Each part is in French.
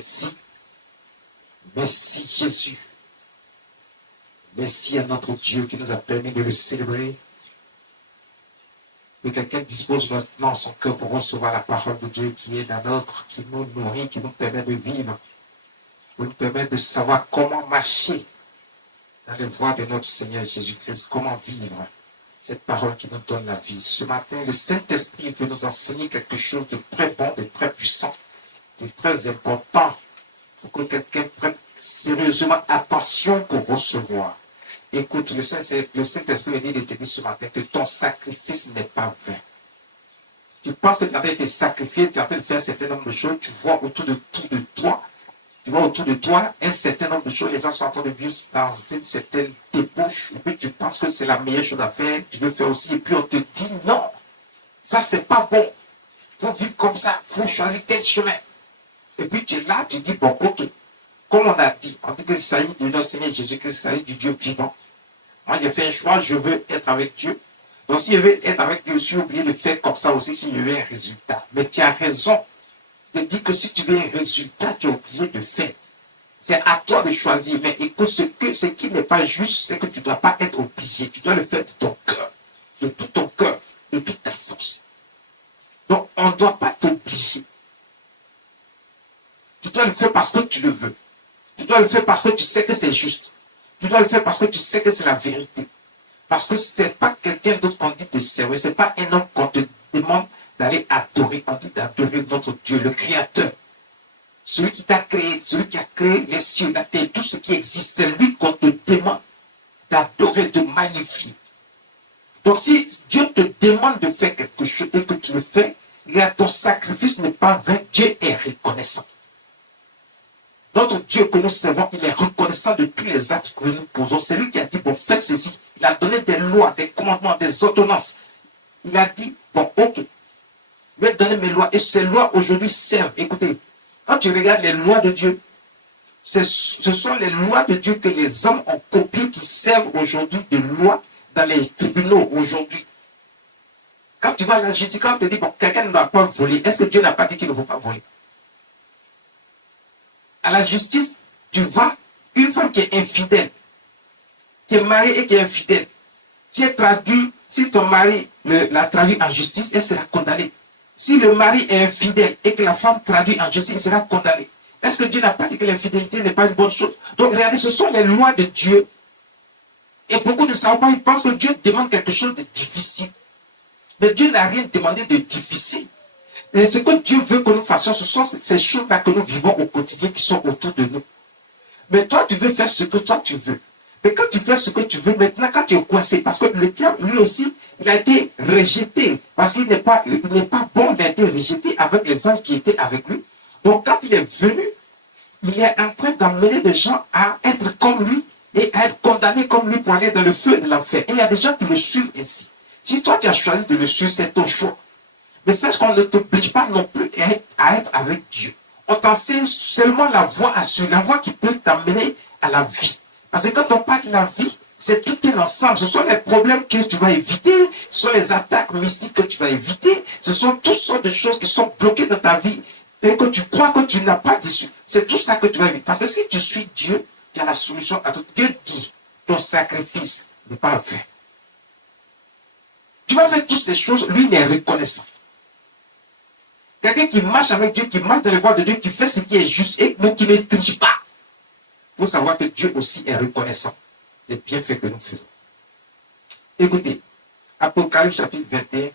merci. Merci Jésus. Merci à notre Dieu qui nous a permis de le célébrer. Que quelqu'un dispose maintenant son cœur pour recevoir la parole de Dieu qui est la nôtre, qui nous nourrit, qui nous permet de vivre, qui nous permet de savoir comment marcher dans les voies de notre Seigneur Jésus-Christ, comment vivre cette parole qui nous donne la vie. Ce matin, le Saint-Esprit veut nous enseigner quelque chose de très bon, de très puissant, de très important. Il faut que quelqu'un prenne sérieusement attention pour recevoir. Écoute, le Saint-Esprit me dit de te dire ce matin que ton sacrifice n'est pas vain. Tu penses que tu es en train de te sacrifier, tu es en train de faire un certain nombre de choses, tu vois autour de toi un certain nombre de choses, les gens sont en train de vivre dans une certaine débauche, et puis tu penses que c'est la meilleure chose à faire, tu veux faire aussi, et puis on te dit non, ça c'est pas bon, il faut vivre comme ça, il faut choisir tel chemin. Et puis tu es là, tu dis bon, ok, comme on a dit, en tout cas il s'agit de notre Seigneur Jésus-Christ, il s'agit du Dieu vivant. Moi j'ai fait un choix, je veux être avec Dieu. Donc si je veux être avec Dieu, je suis obligé de faire comme ça aussi si je veux un résultat. Mais tu as raison de dire que si tu veux un résultat, tu es obligé de faire. C'est à toi de choisir. Mais écoute, ce qui n'est pas juste, c'est que tu ne dois pas être obligé. Tu dois le faire de ton cœur, de tout ton cœur, de toute ta force. Donc, on ne doit pas t'obliger. Tu dois le faire parce que tu le veux. Tu dois le faire parce que tu sais que c'est juste. Tu dois le faire parce que tu sais que c'est la vérité. Parce que ce n'est pas quelqu'un d'autre qu'on dit de servir. Ce n'est pas un homme qu'on te demande d'aller adorer. On dit d'adorer notre Dieu, le Créateur. Celui qui t'a créé, celui qui a créé les cieux, la terre, tout ce qui existe, c'est lui qu'on te demande d'adorer, de magnifier. Donc si Dieu te demande de faire quelque chose et que tu le fais, ton sacrifice n'est pas vain, Dieu est reconnaissant. Notre Dieu que nous servons, il est reconnaissant de tous les actes que nous posons. C'est lui qui a dit, bon, faites ceci. Il a donné des lois, des commandements, des ordonnances. Il a dit, bon, ok, je vais donner mes lois. Et ces lois aujourd'hui servent. Écoutez, quand tu regardes les lois de Dieu, ce sont les lois de Dieu que les hommes ont copiées qui servent aujourd'hui de loi dans les tribunaux aujourd'hui. Quand tu vas à la justice, quand on te dit, bon, quelqu'un ne doit pas voler, est-ce que Dieu n'a pas dit qu'il ne faut pas voler? À la justice, tu vas, une femme qui est infidèle, qui est mariée et qui est infidèle, si ton mari la traduit en justice, elle sera condamnée. Si le mari est infidèle et que la femme traduit en justice, elle sera condamnée. Est-ce que Dieu n'a pas dit que l'infidélité n'est pas une bonne chose? Donc regardez, ce sont les lois de Dieu. Et beaucoup ne savent pas, ils pensent que Dieu demande quelque chose de difficile. Mais Dieu n'a rien demandé de difficile. Et ce que Dieu veut que nous fassions, ce sont ces choses-là que nous vivons au quotidien qui sont autour de nous. Mais toi, tu veux faire ce que toi tu veux. Mais quand tu fais ce que tu veux, maintenant, quand tu es coincé, parce que le diable, lui aussi, il a été rejeté, parce qu'il n'est pas bon, il a été rejeté avec les anges qui étaient avec lui. Donc, quand il est venu, il est en train d'emmener des gens à être comme lui et à être condamnés comme lui pour aller dans le feu de l'enfer. Et il y a des gens qui le suivent ainsi. Si toi, tu as choisi de le suivre, c'est ton choix. Mais sache qu'on ne t'oblige pas non plus à être avec Dieu. On t'enseigne seulement la voie à suivre, la voie qui peut t'amener à la vie. Parce que quand on parle de la vie, c'est tout un ensemble. Ce sont les problèmes que tu vas éviter, ce sont les attaques mystiques que tu vas éviter, ce sont toutes sortes de choses qui sont bloquées dans ta vie et que tu crois que tu n'as pas d'issue. C'est tout ça que tu vas éviter. Parce que si tu suis Dieu, tu as la solution à tout. Dieu dit, ton sacrifice n'est pas vain. Tu vas faire toutes ces choses, lui, il est reconnaissant. Quelqu'un qui marche avec Dieu, qui marche dans les voies de Dieu, qui fait ce qui est juste et qui ne triche pas. Il faut savoir que Dieu aussi est reconnaissant des bienfaits que nous faisons. Écoutez, Apocalypse chapitre 21,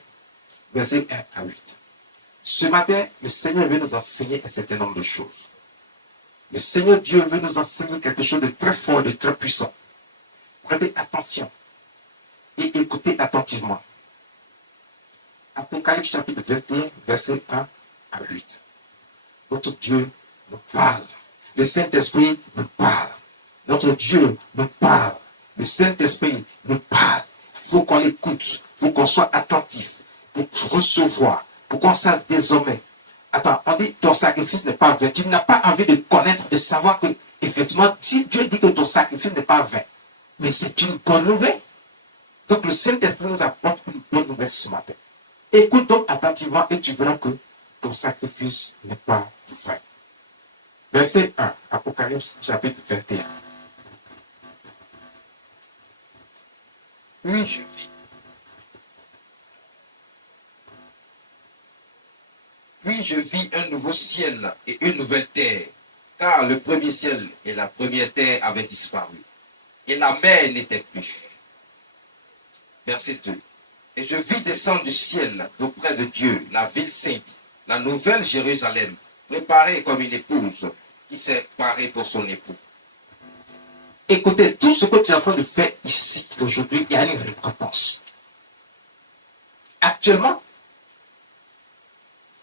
versets 1 à 8. Ce matin, le Seigneur veut nous enseigner un certain nombre de choses. Le Seigneur Dieu veut nous enseigner quelque chose de très fort, de très puissant. Prêtez attention et écoutez attentivement. Apocalypse chapitre 21, versets 1 à 8. Notre Dieu nous parle. Le Saint-Esprit nous parle. Notre Dieu nous parle. Le Saint-Esprit nous parle. Il faut qu'on l'écoute. Il faut qu'on soit attentif. Pour recevoir. Pour qu'on sache désormais. Attends, on dit ton sacrifice n'est pas vain. Tu n'as pas envie de connaître, de savoir que, effectivement, si Dieu dit que ton sacrifice n'est pas vain, mais c'est une bonne nouvelle. Donc le Saint-Esprit nous apporte une bonne nouvelle ce matin. Écoute donc attentivement et tu verras que ton sacrifice n'est pas vain. Verset 1, Apocalypse chapitre 21. Puis je vis un nouveau ciel et une nouvelle terre, car le premier ciel et la première terre avaient disparu, et la mer n'était plus. Verset 2. Et je vis descendre du ciel d'auprès de Dieu la ville sainte, la nouvelle Jérusalem, préparée comme une épouse qui s'est parée pour son époux. Écoutez, tout ce que tu es en train de faire ici, aujourd'hui, il y a une récompense. Actuellement,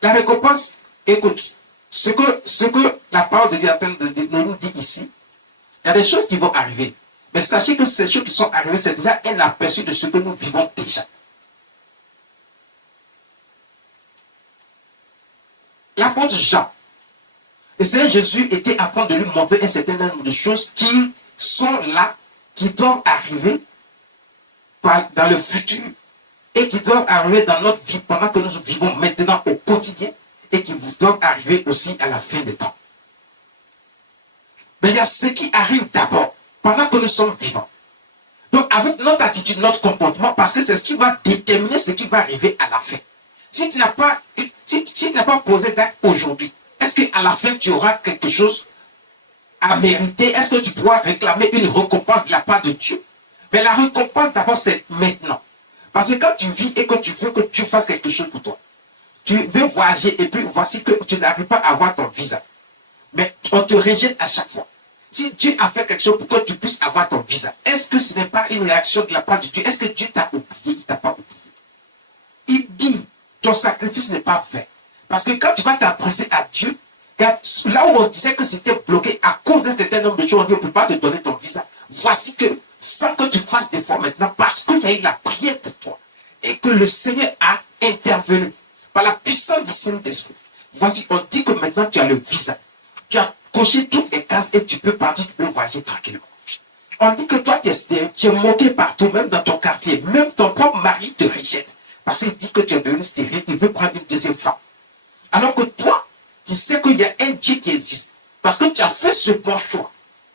la récompense, écoute, ce que la parole de Dieu est en train de nous dire ici, il y a des choses qui vont arriver. Mais sachez que ces choses qui sont arrivées, c'est déjà un aperçu de ce que nous vivons déjà. L'apôtre Jean, le Seigneur Jésus était en train de lui montrer un certain nombre de choses qui sont là, qui doivent arriver dans le futur et qui doivent arriver dans notre vie pendant que nous vivons maintenant au quotidien et qui doivent arriver aussi à la fin des temps. Mais il y a ce qui arrive d'abord pendant que nous sommes vivants. Donc avec notre attitude, notre comportement, parce que c'est ce qui va déterminer ce qui va arriver à la fin. Si tu n'as pas posé d'acte aujourd'hui, est-ce qu'à la fin tu auras quelque chose à mériter? Est-ce que tu pourras réclamer une récompense de la part de Dieu? Mais la récompense d'abord c'est maintenant. Parce que quand tu vis et que tu veux que tu fasses quelque chose pour toi, tu veux voyager et puis voici que tu n'arrives pas à avoir ton visa. Mais on te rejette à chaque fois. Si Dieu a fait quelque chose pour que tu puisses avoir ton visa, est-ce que ce n'est pas une réaction de la part de Dieu? Est-ce que Dieu t'a oublié? Il ne t'a pas oublié. Il dit, ton sacrifice n'est pas fait. Parce que quand tu vas t'adresser à Dieu, là où on disait que c'était bloqué à cause d'un certain nombre de choses, on dit on ne peut pas te donner ton visa. Voici que, sans que tu fasses d'efforts maintenant, parce qu'il y a eu la prière pour toi, et que le Seigneur a intervenu par la puissance du Saint-Esprit. Voici, on dit que maintenant tu as le visa. Tu as coché toutes les cases et tu peux partir, tu peux voyager tranquillement. On dit que toi, tu es moqué partout, même dans ton quartier. Même ton propre mari te rejette. Parce qu'il dit que tu es devenu stérile, il veut prendre une deuxième femme. Alors que toi, tu sais qu'il y a un Dieu qui existe. Parce que tu as fait ce bon choix.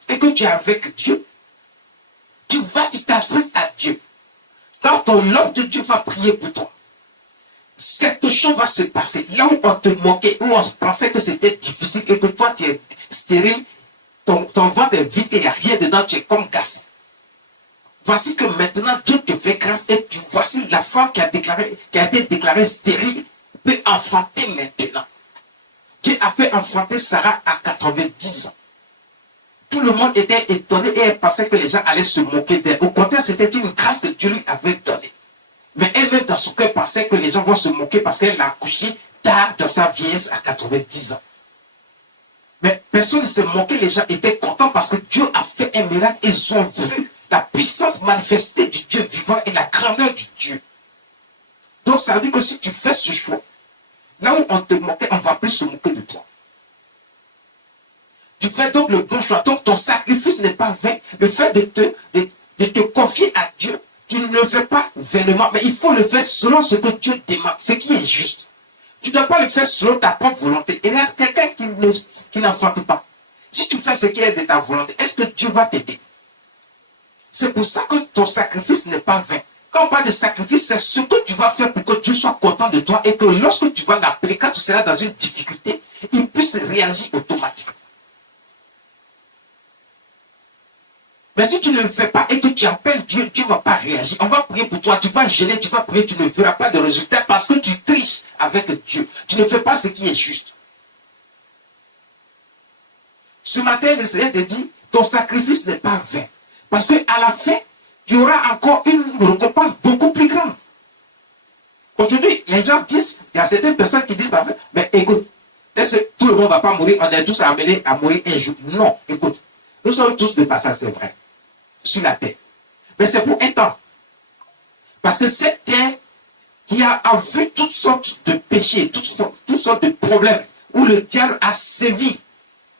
Et que tu es avec Dieu. Tu t'adresses à Dieu. Quand ton homme de Dieu va prier pour toi, quelque chose va se passer. Là où on te moquait, où on pensait que c'était difficile et que toi tu es stérile, ton ventre est vide et il n'y a rien dedans, tu es comme gaz. Voici que maintenant Dieu te fait grâce et voici la femme qui a été déclarée stérile peut enfanter maintenant. Dieu a fait enfanter Sarah à 90 ans. Tout le monde était étonné et elle pensait que les gens allaient se moquer d'elle. Au contraire, c'était une grâce que Dieu lui avait donnée. Mais elle-même, dans son cœur, pensait que les gens vont se moquer parce qu'elle a accouché tard dans sa vieillesse à 90 ans. Mais personne ne s'est moqué, les gens étaient contents parce que Dieu a fait un miracle. Ils ont vu la puissance manifestée du Dieu vivant et la grandeur du Dieu. Donc ça veut dire que si tu fais ce choix, là où on te moquait, on ne va plus se moquer de toi. Tu fais donc le bon choix. Donc ton sacrifice n'est pas vain. Le fait de te confier à Dieu, tu ne le fais pas vainement, mais il faut le faire selon ce que Dieu demande, ce qui est juste. Tu ne dois pas le faire selon ta propre volonté. Et là, quelqu'un qui n'enfante pas. Si tu fais ce qui est de ta volonté, est-ce que Dieu va t'aider? C'est pour ça que ton sacrifice n'est pas vain. Quand on parle de sacrifice, c'est ce que tu vas faire pour que Dieu soit content de toi et que lorsque tu vas l'appeler, quand tu seras dans une difficulté, il puisse réagir automatiquement. Mais si tu ne le fais pas et que tu appelles Dieu, Dieu ne va pas réagir. On va prier pour toi, tu vas gêner, tu vas prier, tu ne verras pas de résultat parce que tu triches avec Dieu. Tu ne fais pas ce qui est juste. Ce matin, le Seigneur te dit, ton sacrifice n'est pas vain. Parce qu'à la fin, tu auras encore une récompense beaucoup plus grande. Aujourd'hui, les gens disent, il y a certaines personnes qui disent, mais écoute, est-ce que tout le monde ne va pas mourir, on est tous amenés à mourir un jour. Non, écoute, nous sommes tous de passage, c'est vrai, sur la terre. Mais c'est pour un temps. Parce que cette terre qui a vu toutes sortes de péchés, toutes sortes de problèmes, où le diable a sévi,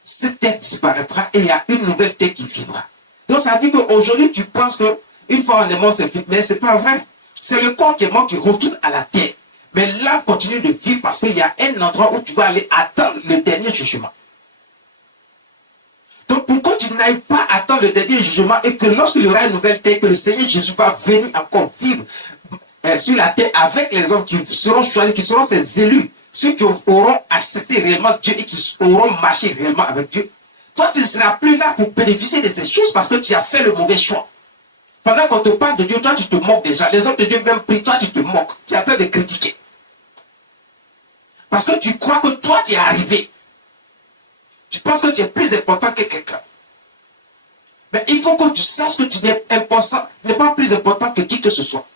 cette terre disparaîtra et il y a une nouvelle terre qui vivra. Donc ça dit qu'aujourd'hui tu penses qu'une fois on est mort c'est fini, mais ce n'est pas vrai. C'est le corps qui est mort qui retourne à la terre. Mais là continue de vivre parce qu'il y a un endroit où tu vas aller attendre le dernier jugement. Donc pourquoi tu n'ailles pas attendre le dernier jugement et que lorsqu'il y aura une nouvelle terre, que le Seigneur Jésus va venir encore vivre sur la terre avec les hommes qui seront choisis, qui seront ses élus, ceux qui auront accepté réellement Dieu et qui auront marché réellement avec Dieu. Toi, tu ne seras plus là pour bénéficier de ces choses parce que tu as fait le mauvais choix. Pendant qu'on te parle de Dieu, toi, tu te moques déjà. Les hommes de Dieu même prient, toi, tu te moques. Tu es en train de critiquer. Parce que tu crois que toi, tu es arrivé. Tu penses que tu es plus important que quelqu'un. Mais il faut que tu saches que tu n'es important, n'est pas plus important que qui que ce soit.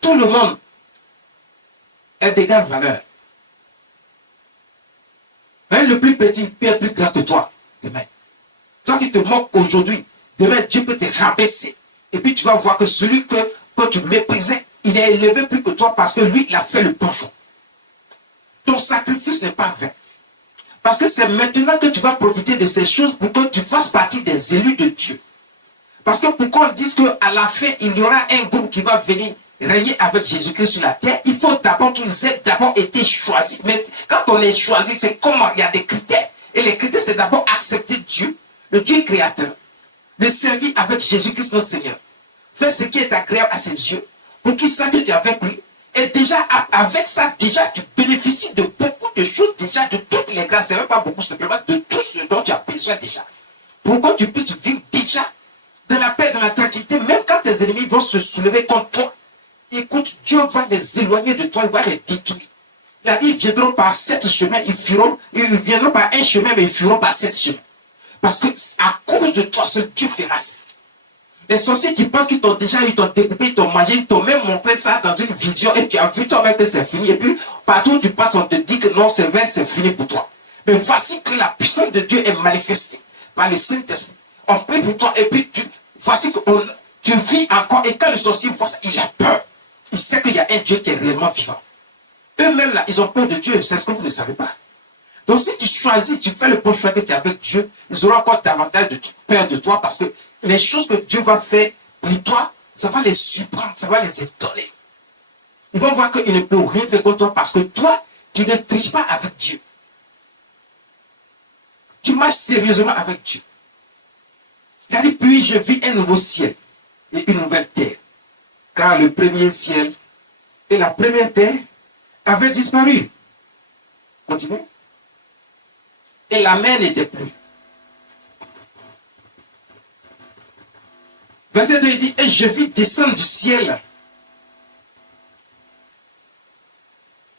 Tout le monde est d'égale valeur. Même le plus petit peut être plus grand que toi demain. Toi qui te moques aujourd'hui, demain Dieu peut te rabaisser. Et puis tu vas voir que celui que tu méprisais, il est élevé plus que toi parce que lui, il a fait le bon choix. Ton sacrifice n'est pas vain. Parce que c'est maintenant que tu vas profiter de ces choses pour que tu fasses partie des élus de Dieu. Parce que pour qu'on dise qu'à la fin, il y aura un groupe qui va venir régner avec Jésus-Christ sur la terre, il faut d'abord qu'ils aient d'abord été choisis. Mais quand on est choisi, c'est comment? Il y a des critères. Et les critères, c'est d'abord accepter Dieu, le Dieu créateur, le servir avec Jésus-Christ notre Seigneur. Faire ce qui est agréable à ses yeux, pour qu'il sache que tu es avec lui. Et déjà, avec ça, déjà, tu bénéficies de beaucoup de choses, déjà, de toutes les grâces. C'est même pas beaucoup, simplement de tout ce dont tu as besoin déjà. Pour que tu puisses vivre déjà dans la paix, dans la tranquillité, même quand tes ennemis vont se soulever contre toi. Écoute, Dieu va les éloigner de toi, il va les détruire. Il a dit, ils viendront par 7 chemins, ils viendront par un chemin, mais ils fuiront par 7 chemins. Parce que à cause de toi, seul Dieu fera ça. Les sorciers qui pensent qu'ils t'ont déjà eu, ils t'ont découpé, ils t'ont mangé, ils t'ont même montré ça dans une vision et tu as vu toi-même que c'est fini. Et puis, partout où tu passes, on te dit que non, c'est vrai, c'est fini pour toi. Mais voici que la puissance de Dieu est manifestée par le Saint-Esprit. On prie pour toi et puis voici que tu vis encore. Et quand le sorcier voit ça, il a peur. Il sait qu'il y a un Dieu qui est réellement vivant. Eux-mêmes là, ils ont peur de Dieu. C'est ce que vous ne savez pas. Donc si tu choisis, tu fais le bon choix que tu es avec Dieu, ils auront encore davantage de peur de toi parce que les choses que Dieu va faire pour toi, ça va les surprendre, ça va les étonner. Ils vont voir qu'ils ne peuvent rien faire contre toi parce que toi, tu ne triches pas avec Dieu. Tu marches sérieusement avec Dieu. Il a dit, puis je vis un nouveau ciel et une nouvelle terre. Car le premier ciel et la première terre avaient disparu. Continuez. Et la mer n'était plus. Verset 2, il dit, et je vis descendre du ciel.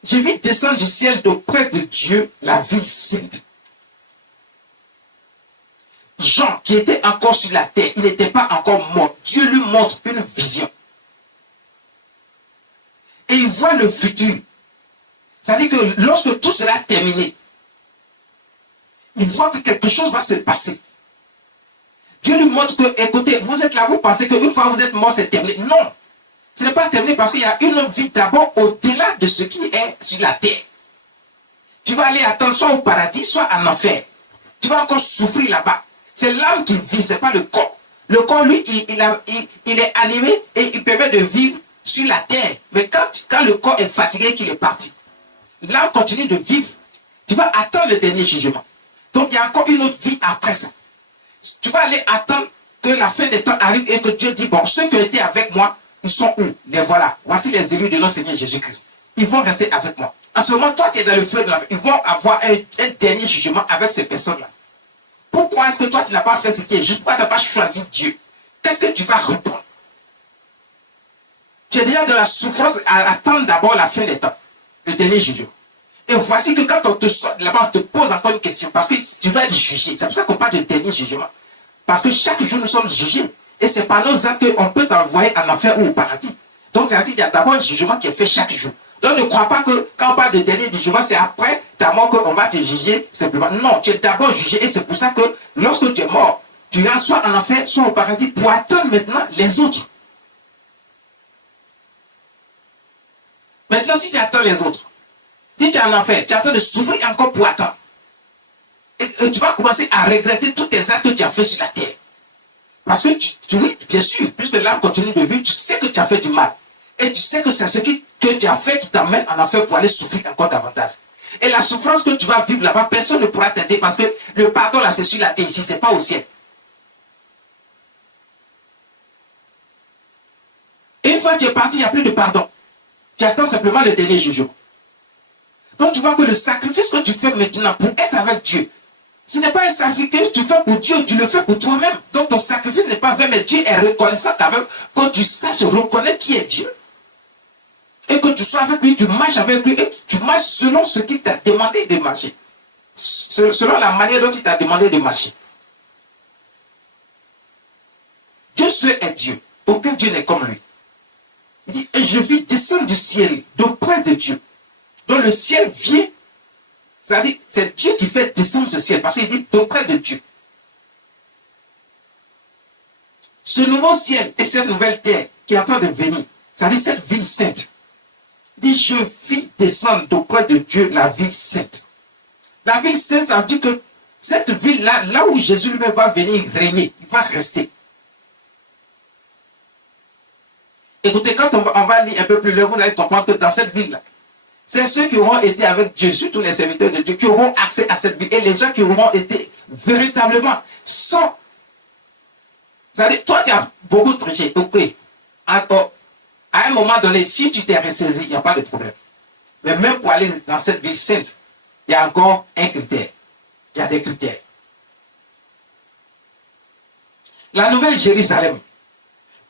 Je vis descendre du ciel d'auprès de Dieu la ville sainte. Jean, qui était encore sur la terre, il n'était pas encore mort. Dieu lui montre une vision. Et il voit le futur. C'est-à-dire que lorsque tout sera terminé, il voit que quelque chose va se passer. Dieu lui montre que, écoutez, vous êtes là, vous pensez qu'une fois vous êtes mort, c'est terminé. Non, ce n'est pas terminé parce qu'il y a une vie d'abord au-delà de ce qui est sur la terre. Tu vas aller attendre soit au paradis, soit en enfer. Tu vas encore souffrir là-bas. C'est l'âme qui vit, ce n'est pas le corps. Le corps, lui, il est animé et il permet de vivre sur la terre. Mais quand le corps est fatigué, qu'il est parti, l'âme continue de vivre. Tu vas attendre le dernier jugement. Donc, il y a encore une autre vie après ça. Tu vas aller attendre que la fin des temps arrive et que Dieu dit, bon, ceux qui étaient avec moi, ils sont où? Les voilà. Voici les élus de notre Seigneur Jésus-Christ. Ils vont rester avec moi. En ce moment, toi qui es dans le feu de la vie, ils vont avoir un dernier jugement avec ces personnes-là. Pourquoi est-ce que toi, tu n'as pas fait ce qui est juste? Pourquoi tu n'as pas choisi Dieu? Qu'est-ce que tu vas répondre? Tu es déjà dans la souffrance à attendre d'abord la fin des temps, le dernier jugement. Et voici que quand on te sort de là-bas, on te pose encore une question. Parce que tu vas être jugé. C'est pour ça qu'on parle de dernier jugement. Parce que chaque jour, nous sommes jugés. Et c'est par nos actes qu'on peut t'envoyer en enfer ou au paradis. Donc, c'est-à-dire qu'il y a d'abord un jugement qui est fait chaque jour. Donc, ne crois pas que quand on parle de dernier jugement, c'est après ta mort qu'on va te juger simplement. Non, tu es d'abord jugé. Et c'est pour ça que lorsque tu es mort, tu iras soit en enfer, soit au paradis pour attendre maintenant les autres. Maintenant, si tu attends les autres, si tu es en enfer, tu attends de souffrir encore pour attendre. Et tu vas commencer à regretter tous tes actes que tu as fait sur la terre. Parce que oui, bien sûr, puisque l'âme continue de vivre, tu sais que tu as fait du mal. Et tu sais que c'est ce que tu as fait qui t'amène en enfer pour aller souffrir encore davantage. Et la souffrance que tu vas vivre là-bas, personne ne pourra t'aider parce que le pardon là, c'est sur la terre ici, c'est pas au ciel. Et une fois que tu es parti, il n'y a plus de pardon. Tu attends simplement le dernier jugement. Donc tu vois que le sacrifice que tu fais maintenant pour être avec Dieu, ce n'est pas un sacrifice que tu fais pour Dieu, tu le fais pour toi-même. Donc ton sacrifice n'est pas vrai, mais Dieu est reconnaissant quand même que tu saches reconnaître qui est Dieu. Et que tu sois avec lui, tu marches avec lui, et tu marches selon ce qu'il t'a demandé de marcher. Selon la manière dont il t'a demandé de marcher. Dieu seul est Dieu. Aucun Dieu n'est comme lui. Il dit, et je vis descendre du ciel, d'auprès de Dieu. Donc le ciel vient, c'est-à-dire, c'est Dieu qui fait descendre ce ciel, parce qu'il dit d'auprès de Dieu. Ce nouveau ciel et cette nouvelle terre qui est en train de venir, c'est-à-dire cette ville sainte, il dit, je vis descendre d'auprès de Dieu la ville sainte. La ville sainte, ça veut dire que cette ville-là, là où Jésus lui-même va venir régner, il va rester. Écoutez, quand on va lire un peu plus loin, vous allez comprendre que dans cette ville-là, c'est ceux qui auront été avec Dieu, surtout les serviteurs de Dieu, qui auront accès à cette ville. Et les gens qui auront été véritablement sans... C'est-à-dire, toi, tu as beaucoup triché. Ok. À un moment donné, si tu t'es ressaisi, il n'y a pas de problème. Mais même pour aller dans cette ville sainte, il y a encore un critère. Il y a des critères. La nouvelle Jérusalem,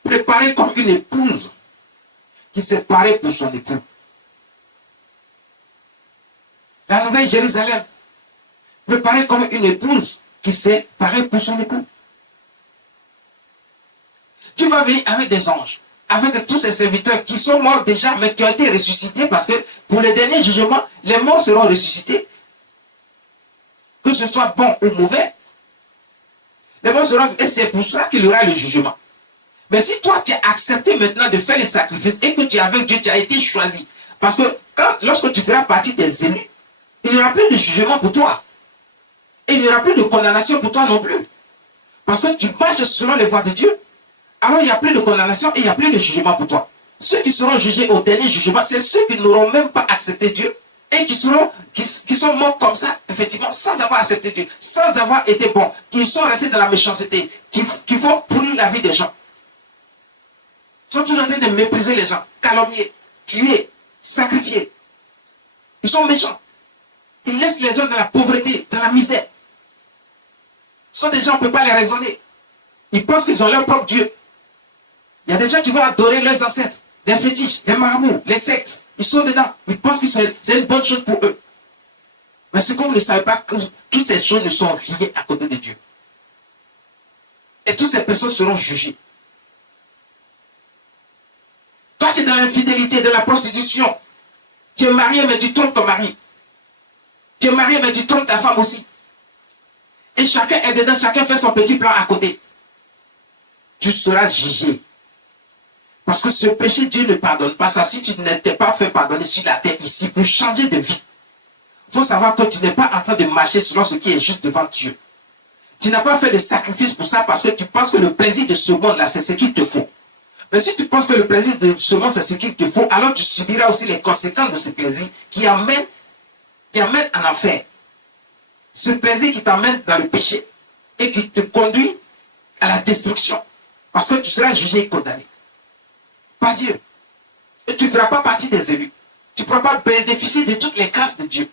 préparée comme une épouse qui s'est parée pour son époux. La nouvelle Jérusalem, préparée comme une épouse qui s'est parée pour son époux. Tu vas venir avec des anges, avec tous ces serviteurs qui sont morts déjà, mais qui ont été ressuscités parce que pour le dernier jugement, les morts seront ressuscités. Que ce soit bon ou mauvais, les morts seront ressuscités. Et c'est pour ça qu'il y aura le jugement. Mais si toi, tu as accepté maintenant de faire les sacrifices et que tu es avec Dieu, tu as été choisi. Parce que lorsque tu feras partie des élus, il n'y aura plus de jugement pour toi. Et il n'y aura plus de condamnation pour toi non plus. Parce que tu marches selon les voies de Dieu. Alors il n'y a plus de condamnation et il n'y a plus de jugement pour toi. Ceux qui seront jugés au dernier jugement, c'est ceux qui n'auront même pas accepté Dieu et qui sont morts comme ça, effectivement, sans avoir accepté Dieu, sans avoir été bons, qui sont restés dans la méchanceté, qui vont pourrir la vie des gens. Ils sont toujours en train de mépriser les gens, calomnier, tuer, sacrifier. Ils sont méchants. Ils laissent les gens dans la pauvreté, dans la misère. Ce sont des gens, on ne peut pas les raisonner. Ils pensent qu'ils ont leur propre Dieu. Il y a des gens qui vont adorer leurs ancêtres, les fétiches, les marabouts, les sectes. Ils sont dedans. Ils pensent que c'est une bonne chose pour eux. Mais ce que vous ne savez pas, que toutes ces choses ne sont rien à côté de Dieu. Et toutes ces personnes seront jugées. Toi qui es dans l'infidélité, de la prostitution, tu es marié mais tu trompes ton mari. Tu es marié mais tu trompes ta femme aussi. Et chacun est dedans, chacun fait son petit plan à côté. Tu seras jugé. Parce que ce péché, Dieu ne pardonne pas ça. Si tu n'étais pas fait pardonner sur la terre ici pour changer de vie, il faut savoir que tu n'es pas en train de marcher selon ce qui est juste devant Dieu. Tu n'as pas fait de sacrifice pour ça parce que tu penses que le plaisir de ce monde-là, c'est ce qu'il te faut. Mais si tu penses que le plaisir de ce monde, c'est ce qu'il te faut, alors tu subiras aussi les conséquences de ce plaisir qui amène en enfer. Ce plaisir qui t'emmène dans le péché et qui te conduit à la destruction. Parce que tu seras jugé et condamné. Pas Dieu. Et tu ne feras pas partie des élus. Tu ne pourras pas bénéficier de toutes les grâces de Dieu.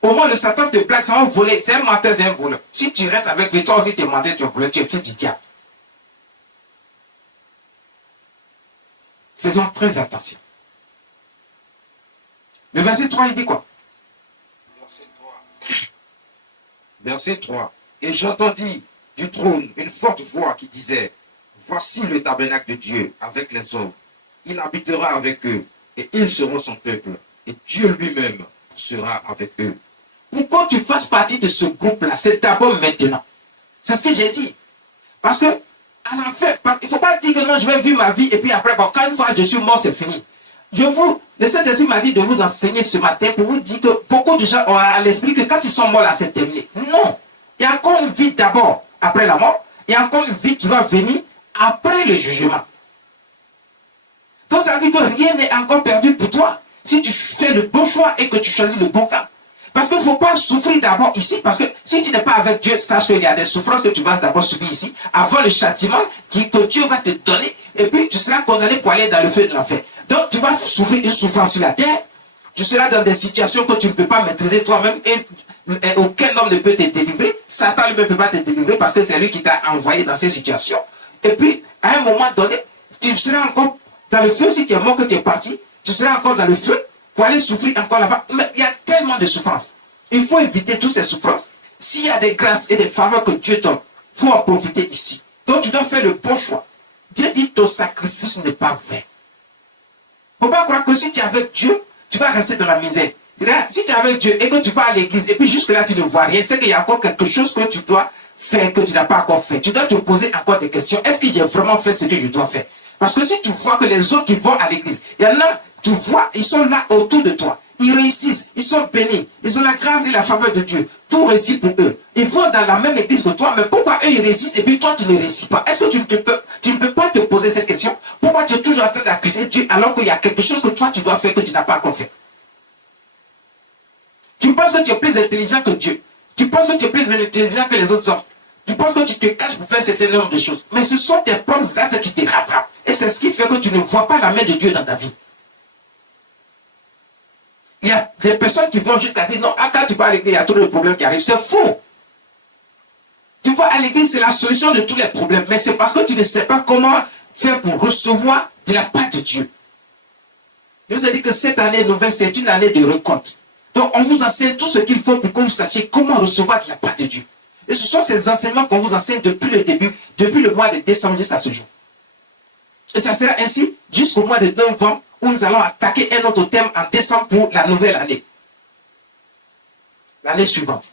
Au moins, le Satan te plaque, c'est un voleur, c'est un menteur, c'est un voleur. Si tu restes avec lui, toi aussi tu es menteur, tu es voleur, tu es fils du diable. Faisons très attention. Le verset 3, il dit quoi? Verset 3. Et j'entendis du trône une forte voix qui disait, voici le tabernacle de Dieu avec les hommes. Il habitera avec eux et ils seront son peuple. Et Dieu lui-même sera avec eux. Pourquoi tu fasses partie de ce groupe-là? C'est d'abord maintenant. C'est ce que j'ai dit. Parce que, à la fin, il ne faut pas dire que non, je vais vivre ma vie et puis après, bon, quand une fois je suis mort, c'est fini. Le Saint-Esprit m'a dit de vous enseigner ce matin pour vous dire que beaucoup de gens ont à l'esprit que quand ils sont morts là, c'est terminé. Non. Il y a encore une vie d'abord après la mort. Il y a encore une vie qui va venir après le jugement. Donc ça veut dire que rien n'est encore perdu pour toi. si tu fais le bon choix et que tu choisis le bon camp. Parce qu'il ne faut pas souffrir d'abord ici, parce que si tu n'es pas avec Dieu, sache qu'il y a des souffrances que tu vas d'abord subir ici, avant le châtiment que Dieu va te donner, et puis tu seras condamné pour aller dans le feu de l'enfer. Donc tu vas souffrir une souffrance sur la terre, tu seras dans des situations que tu ne peux pas maîtriser toi-même, et aucun homme ne peut te délivrer. Satan lui-même ne peut pas te délivrer, parce que c'est lui qui t'a envoyé dans ces situations. Et puis, à un moment donné, tu seras encore dans le feu. Si tu es mort, que tu es parti, tu seras encore dans le feu pour aller souffrir encore là-bas. Mais il y a tellement de souffrances. Il faut éviter toutes ces souffrances. S'il y a des grâces et des faveurs que Dieu donne, il faut en profiter ici. Donc tu dois faire le bon choix. Dieu dit ton sacrifice n'est pas vain. Il ne faut pas croire que si tu es avec Dieu, tu vas rester dans la misère. Si tu es avec Dieu et que tu vas à l'église et puis jusque-là tu ne vois rien, c'est qu'il y a encore quelque chose que tu dois faire que tu n'as pas encore fait. Tu dois te poser encore des questions. Est-ce que j'ai vraiment fait ce que je dois faire? Parce que si tu vois que les autres qui vont à l'église, il y en a, tu vois, ils sont là autour de toi. Ils réussissent, ils sont bénis, ils ont la grâce et la faveur de Dieu. Tout réussit pour eux. Ils vont dans la même église que toi, mais pourquoi eux ils réussissent et puis toi tu ne réussis pas? Est-ce que tu ne peux pas te poser cette question? Pourquoi tu es toujours en train d'accuser Dieu alors qu'il y a quelque chose que toi tu dois faire que tu n'as pas encore fait? Tu penses que tu es plus intelligent que Dieu. Tu penses que tu es plus intelligent que les autres hommes. Tu penses que tu te caches pour faire un certain nombre de choses. Mais ce sont tes propres actes qui te rattrapent. Et c'est ce qui fait que tu ne vois pas la main de Dieu dans ta vie. Il y a des personnes qui vont jusqu'à dire non, quand tu vas à l'église, il y a tous les problèmes qui arrivent. C'est faux. Tu vas à l'église, c'est la solution de tous les problèmes. Mais c'est parce que tu ne sais pas comment faire pour recevoir de la part de Dieu. Je vous ai dit que cette année nouvelle, c'est une année de recompte. Donc, on vous enseigne tout ce qu'il faut pour que vous sachiez comment recevoir de la part de Dieu. Et ce sont ces enseignements qu'on vous enseigne depuis le début, depuis le mois de décembre jusqu'à ce jour. Et ça sera ainsi jusqu'au mois de novembre où nous allons attaquer un autre thème en décembre pour la nouvelle année. L'année suivante.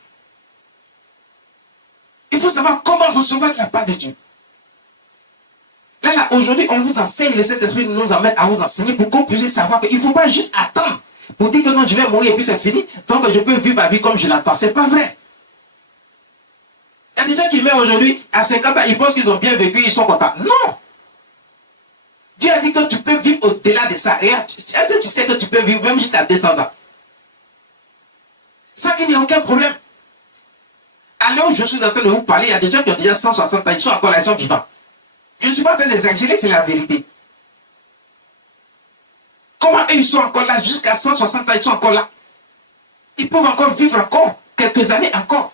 Il faut savoir comment recevoir de la part de Dieu. Là, aujourd'hui, on vous enseigne, le Saint-Esprit nous amène à vous enseigner pour qu'on puisse savoir qu'il ne faut pas juste attendre pour dire que non, je vais mourir et puis c'est fini, donc je peux vivre ma vie comme je l'entends. C'est pas vrai. Il y a des gens qui meurent aujourd'hui, à 50 ans, ils pensent qu'ils ont bien vécu, ils sont contents. Non. Dieu a dit que tu peux vivre au-delà de ça. Est-ce que tu sais que tu peux vivre même jusqu'à 200 ans? Sans qu'il n'y ait aucun problème. À l'heure où je suis en train de vous parler, il y a des gens qui ont déjà 160 ans, ils sont encore là, ils sont vivants. Je ne suis pas en train d'exagérer, c'est la vérité. Comment eux, ils sont encore là jusqu'à 160 ans, ils sont encore là? Ils peuvent encore vivre encore, quelques années encore.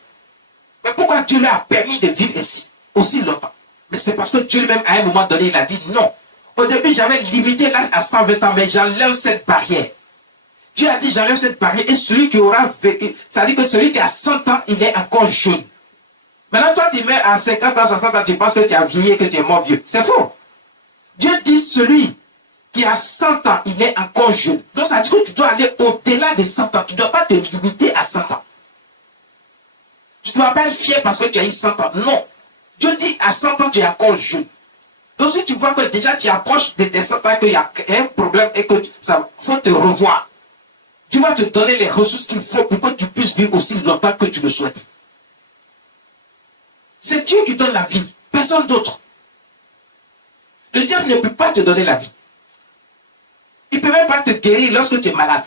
Mais pourquoi Dieu leur a permis de vivre ainsi, aussi longtemps? Mais c'est parce que Dieu lui-même, à un moment donné, il a dit non. Au début, j'avais limité l'âge à 120 ans, mais j'enlève cette barrière. Dieu a dit, j'enlève cette barrière, et celui qui aura vécu, ça dit que celui qui a 100 ans, il est encore jeune. Maintenant, toi, tu mets à 50 ans, 60 ans, tu penses que tu as vieilli et que tu es mort vieux. C'est faux. Dieu dit, celui qui a 100 ans, il est encore jeune. Donc, ça dit que tu dois aller au-delà de 100 ans. Tu ne dois pas te limiter à 100 ans. Tu ne dois pas être fier parce que tu as eu 100 ans. Non. Dieu dit, à 100 ans, tu es encore jeune. Donc, si tu vois que déjà tu approches de tes 100 ans, qu'il y a un problème et que ça faut te revoir, tu vas te donner les ressources qu'il faut pour que tu puisses vivre aussi longtemps que tu le souhaites. C'est Dieu qui donne la vie, personne d'autre. Le diable ne peut pas te donner la vie. Il ne peut même pas te guérir lorsque tu es malade.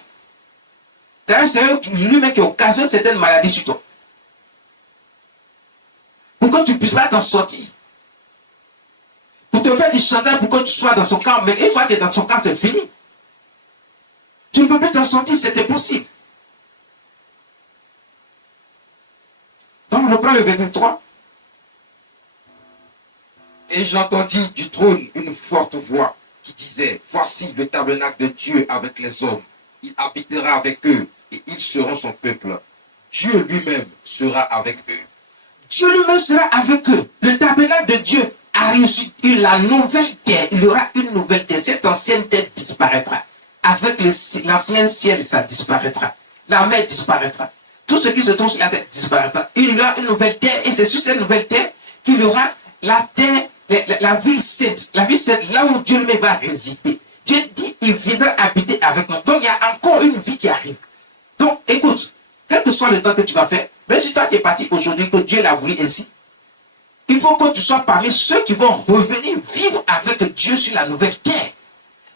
D'ailleurs, c'est lui-même qui occasionne certaines maladies sur toi. Pour que tu ne puisses pas t'en sortir. Pour te faire du chantage pour que tu sois dans son camp. Mais une fois que tu es dans son camp, c'est fini. Tu ne peux plus t'en sortir, c'est impossible. Donc, on reprend le verset 3. Et j'entendis du trône une forte voix qui disait, voici le tabernacle de Dieu avec les hommes. Il habitera avec eux et ils seront son peuple. Dieu lui-même sera avec eux. Dieu lui-même sera avec eux. Le tabernacle de Dieu a reçu la nouvelle terre. Il y aura une nouvelle terre. Cette ancienne terre disparaîtra. Avec l'ancien ciel, ça disparaîtra. La mer disparaîtra. Tout ce qui se trouve sur la terre disparaîtra. Il y aura une nouvelle terre et c'est sur cette nouvelle terre qu'il y aura la terre, la ville sainte. La ville sainte, là où Dieu lui va résider. Dieu dit, il viendra habiter avec nous. Donc, il y a encore une vie qui arrive. Donc, écoute, quel que soit le temps que tu vas faire, même si toi tu es parti aujourd'hui, que Dieu l'a voulu ainsi, il faut que tu sois parmi ceux qui vont revenir vivre avec Dieu sur la nouvelle terre.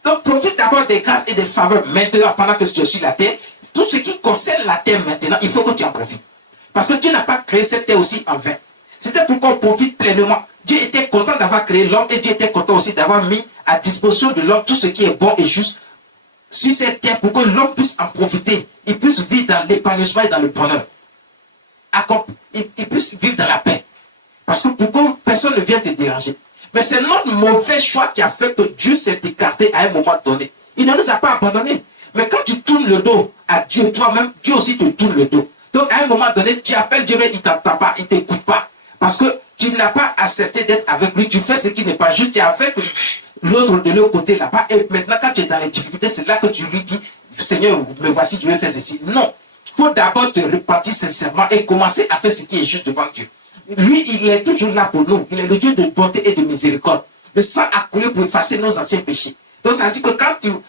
Donc, profite d'abord des grâces et des faveurs maintenant, pendant que je suis la terre. Tout ce qui concerne la terre maintenant, il faut que tu en profites. Parce que Dieu n'a pas créé cette terre aussi en vain. C'était pour qu'on profite pleinement. Dieu était content d'avoir créé l'homme et Dieu était content aussi d'avoir mis à disposition de l'homme tout ce qui est bon et juste sur cette terre pour que l'homme puisse en profiter. Il puisse vivre dans l'épanouissement et dans le bonheur. Il puisse vivre dans la paix. Parce que pourquoi personne ne vient te déranger. Mais c'est notre mauvais choix qui a fait que Dieu s'est écarté à un moment donné. Il ne nous a pas abandonnés. Mais quand tu tournes le dos à Dieu, toi-même, Dieu aussi te tourne le dos. Donc à un moment donné, tu appelles Dieu, mais il ne t'entend pas, il ne t'écoute pas. Parce que tu n'as pas accepté d'être avec lui. Tu fais ce qui n'est pas juste. Tu es avec l'autre de l'autre côté là-bas. Et maintenant, quand tu es dans les difficultés, c'est là que tu lui dis, Seigneur, me voici, je vais faire ceci. Non. Il faut d'abord te repentir sincèrement et commencer à faire ce qui est juste devant Dieu. Lui, il est toujours là pour nous. Il est le Dieu de bonté et de miséricorde. Le sang a coulé pour effacer nos anciens péchés. Donc, ça dit que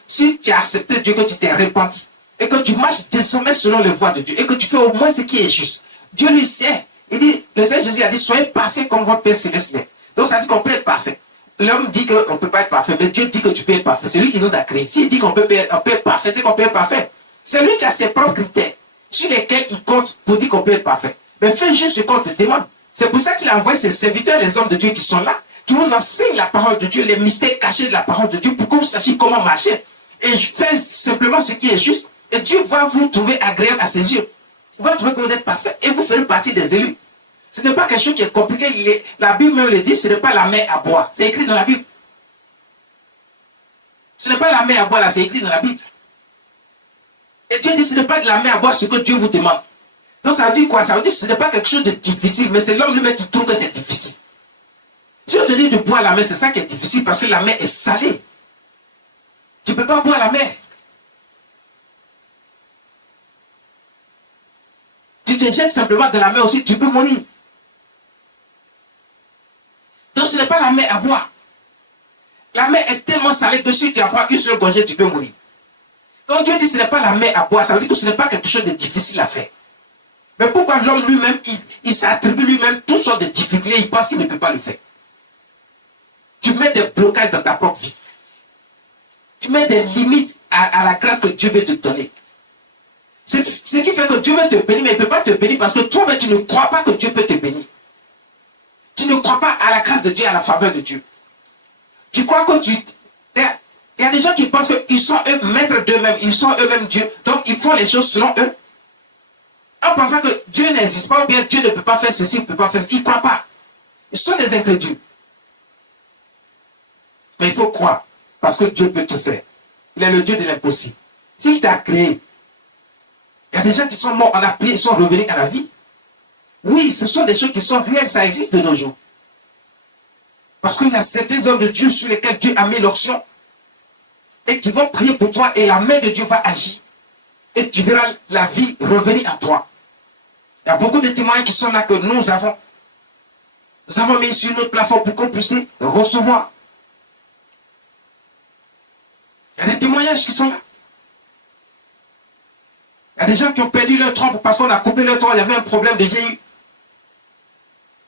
si tu as accepté Dieu, que tu t'es repenti, et que tu marches désormais selon les voies de Dieu, et que tu fais au moins ce qui est juste, Dieu lui sait. Il dit, le Seigneur Jésus a dit, soyez parfaits comme votre Père Céleste l'est. Donc, ça dit qu'on peut être parfait. L'homme dit qu'on ne peut pas être parfait, mais Dieu dit que tu peux être parfait. C'est lui qui nous a créés. S'il dit qu'on peut être parfait, c'est qu'on peut être parfait. C'est lui qui a ses propres critères sur lesquels il compte pour dire qu'on peut être parfait. Mais fais juste ce qu'on te demande. C'est pour ça qu'il a envoyé ses serviteurs, les hommes de Dieu qui sont là, qui vous enseignent la parole de Dieu, les mystères cachés de la parole de Dieu, pour que vous sachiez comment marcher. Et faites simplement ce qui est juste. Et Dieu va vous trouver agréable à ses yeux. Il va trouver que vous êtes parfait et vous ferez partie des élus. Ce n'est pas quelque chose qui est compliqué. La Bible même le dit, ce n'est pas la mer à boire. C'est écrit dans la Bible. Ce n'est pas la mer à boire là, c'est écrit dans la Bible. Et Dieu dit, ce n'est pas de la mer à boire ce que Dieu vous demande. Donc ça veut dire quoi? Ça veut dire que ce n'est pas quelque chose de difficile, mais c'est l'homme lui-même qui trouve que c'est difficile. Si on te dit de boire la mer, c'est ça qui est difficile parce que la mer est salée. Tu ne peux pas boire la mer. Tu te jettes simplement dans la mer aussi, tu peux mourir. Donc ce n'est pas la mer à boire. La mer est tellement salée que si tu en prends une seule gorgée, tu peux mourir. Donc Dieu dit que ce n'est pas la mer à boire, ça veut dire que ce n'est pas quelque chose de difficile à faire. Mais pourquoi l'homme lui-même, il s'attribue lui-même toutes sortes de difficultés, il pense qu'il ne peut pas le faire. Tu mets des blocages dans ta propre vie. Tu mets des limites à la grâce que Dieu veut te donner. Ce qui fait que Dieu veut te bénir, mais il ne peut pas te bénir parce que toi-même, tu ne crois pas que Dieu peut te bénir. Tu ne crois pas à la grâce de Dieu, à la faveur de Dieu. Tu crois que il y a des gens qui pensent qu'ils sont eux maîtres d'eux-mêmes, ils sont eux-mêmes Dieu, donc ils font les choses selon eux. En pensant que Dieu n'existe pas, ou bien Dieu ne peut pas faire ceci, ne peut pas faire ceci. Ils ne croient pas. Ils sont des incrédules. Mais il faut croire, parce que Dieu peut tout faire. Il est le Dieu de l'impossible. S'il t'a créé, il y a des gens qui sont morts, on a prié, ils sont revenus à la vie. Oui, ce sont des choses qui sont réelles, ça existe de nos jours. Parce qu'il y a certains hommes de Dieu sur lesquels Dieu a mis l'onction et qui vont prier pour toi et la main de Dieu va agir. Et tu verras la vie revenir à toi. Il y a beaucoup de témoins qui sont là que nous avons mis sur notre plateforme pour qu'on puisse recevoir. Il y a des témoignages qui sont là. Il y a des gens qui ont perdu leur trompe parce qu'on a coupé leur trompe, il y avait un problème de GU.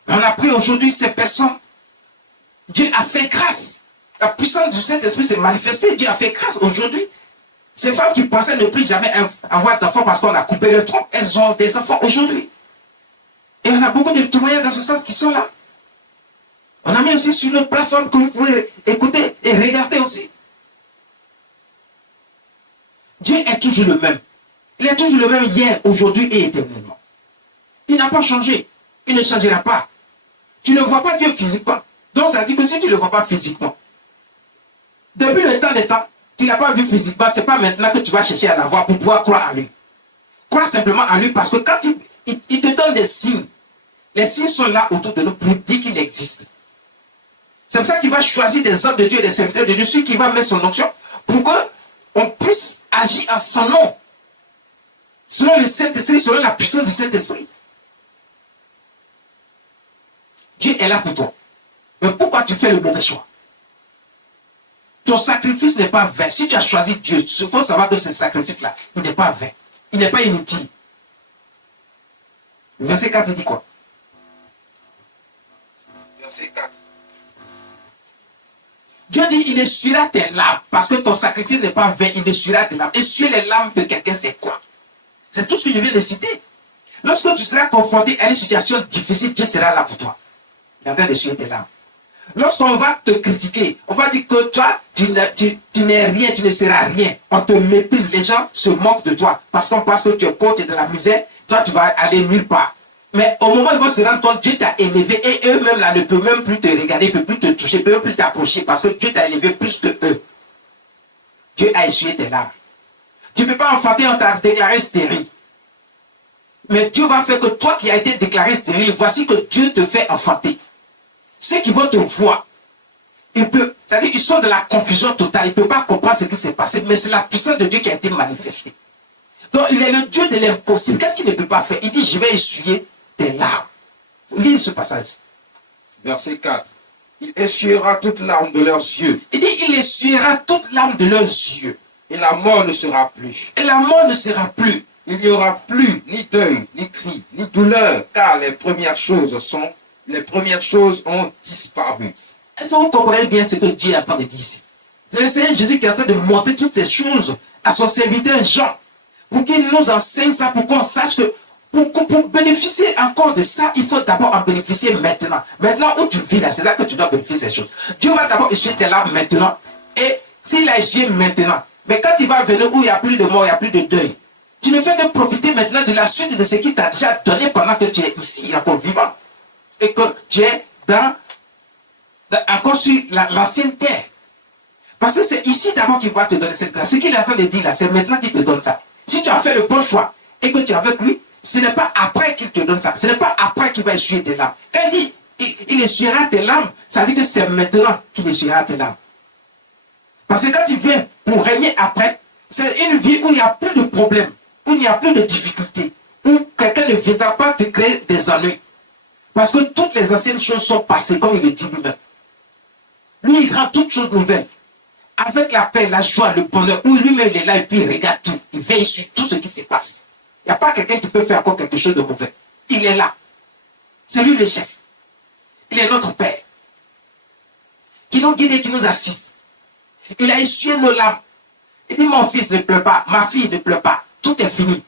Mais on a pris aujourd'hui ces personnes. Dieu a fait grâce. La puissance du Saint-Esprit s'est manifestée. Dieu a fait grâce aujourd'hui. Ces femmes qui pensaient ne plus jamais avoir d'enfants parce qu'on a coupé leur trompe, elles ont des enfants aujourd'hui. Et on a beaucoup de témoignages dans ce sens qui sont là. On a mis aussi sur notre plateforme que vous pouvez écouter et regarder aussi. Dieu est toujours le même. Il est toujours le même hier, aujourd'hui et éternellement. Il n'a pas changé. Il ne changera pas. Tu ne vois pas Dieu physiquement. Donc ça dit que si tu ne le vois pas physiquement, depuis le temps des temps, tu ne l'as pas vu physiquement, ce n'est pas maintenant que tu vas chercher à la voir pour pouvoir croire en lui. Crois simplement en lui parce que quand il te donne des signes, les signes sont là autour de nous pour dire qu'il existe. C'est pour ça qu'il va choisir des hommes de Dieu et des serviteurs de Dieu, ceux qui va mettre son onction, pour qu'on puisse agir en son nom. Selon le Saint-Esprit, selon la puissance du Saint-Esprit. Dieu est là pour toi. Mais pourquoi tu fais le mauvais choix? Ton sacrifice n'est pas vain. Si tu as choisi Dieu, il faut savoir que ce sacrifice-là, il n'est pas vain. Il n'est pas inutile. Le verset 4 dit quoi? Verset 4. Dieu dit, il essuiera tes larmes, parce que ton sacrifice n'est pas vain, il essuiera tes larmes. Essuyer les larmes de quelqu'un, c'est quoi? C'est tout ce que je viens de citer. Lorsque tu seras confronté à une situation difficile, Dieu sera là pour toi. Il est en train d'essuyer tes larmes. Lorsqu'on va te critiquer, on va dire que toi, tu n'es rien, tu ne seras rien. On te méprise, les gens se moquent de toi. Parce que tu es pauvre, tu es dans la misère, toi tu vas aller nulle part. Mais au moment où ils vont se rendre compte, Dieu t'a élevé et eux-mêmes là ne peuvent même plus te regarder, ne peuvent plus te toucher, ne peuvent même plus t'approcher parce que Dieu t'a élevé plus que eux. Dieu a essuyé tes larmes. Tu ne peux pas enfanter, on t'a déclaré stérile. Mais Dieu va faire que toi qui as été déclaré stérile, voici que Dieu te fait enfanter. Ceux qui vont te voir, c'est-à-dire ils sont dans la confusion totale, ils ne peuvent pas comprendre ce qui s'est passé, mais c'est la puissance de Dieu qui a été manifestée. Donc il est le Dieu de l'impossible. Qu'est-ce qu'il ne peut pas faire? Il dit, je vais essuyer tes larmes. Lis ce passage. Verset 4. Il essuiera toute larme de leurs yeux. Il dit, il essuiera toute larme de leurs yeux. Et la mort ne sera plus. Et la mort ne sera plus. Il n'y aura plus ni deuil, ni cri, ni douleur, car les premières choses ont disparu. Est-ce que vous comprenez bien ce que Dieu est en train de dire ici? C'est le Seigneur Jésus qui est en train de montrer toutes ces choses à son serviteur Jean, pour qu'il nous enseigne ça, pour qu'on sache que pour bénéficier encore de ça, il faut d'abord en bénéficier maintenant. Maintenant où tu vis là, c'est là que tu dois bénéficier des choses. Dieu va d'abord essuyer tes larmes maintenant, et s'il a essuyé maintenant, mais quand il va venir où il n'y a plus de mort, il n'y a plus de deuil, tu ne fais que profiter maintenant de la suite de ce qu'il t'a déjà donné pendant que tu es ici, encore vivant. Et que tu es encore sur l'ancienne terre. Parce que c'est ici d'abord qu'il va te donner cette grâce. Ce qu'il est en train de dire là, c'est maintenant qu'il te donne ça. Si tu as fait le bon choix et que tu es avec lui, ce n'est pas après qu'il te donne ça. Ce n'est pas après qu'il va essuyer tes larmes. Quand il dit il essuiera tes larmes, ça veut dire que c'est maintenant qu'il essuiera tes larmes. Parce que quand il vient pour régner après, c'est une vie où il n'y a plus de problèmes, où il n'y a plus de difficultés, où quelqu'un ne viendra pas te créer des ennuis. Parce que toutes les anciennes choses sont passées, comme il le dit lui-même. Lui, il rend toutes choses nouvelles. Avec la paix, la joie, le bonheur, où lui-même il est là et puis il regarde tout. Il veille sur tout ce qui se passe. Il n'y a pas quelqu'un qui peut faire encore quelque chose de mauvais. Il est là. C'est lui le chef. Il est notre Père. Qui nous guide et qui nous assiste. Il a essuyé nos larmes. Il dit, mon fils ne pleure pas, ma fille ne pleure pas. Tout est fini.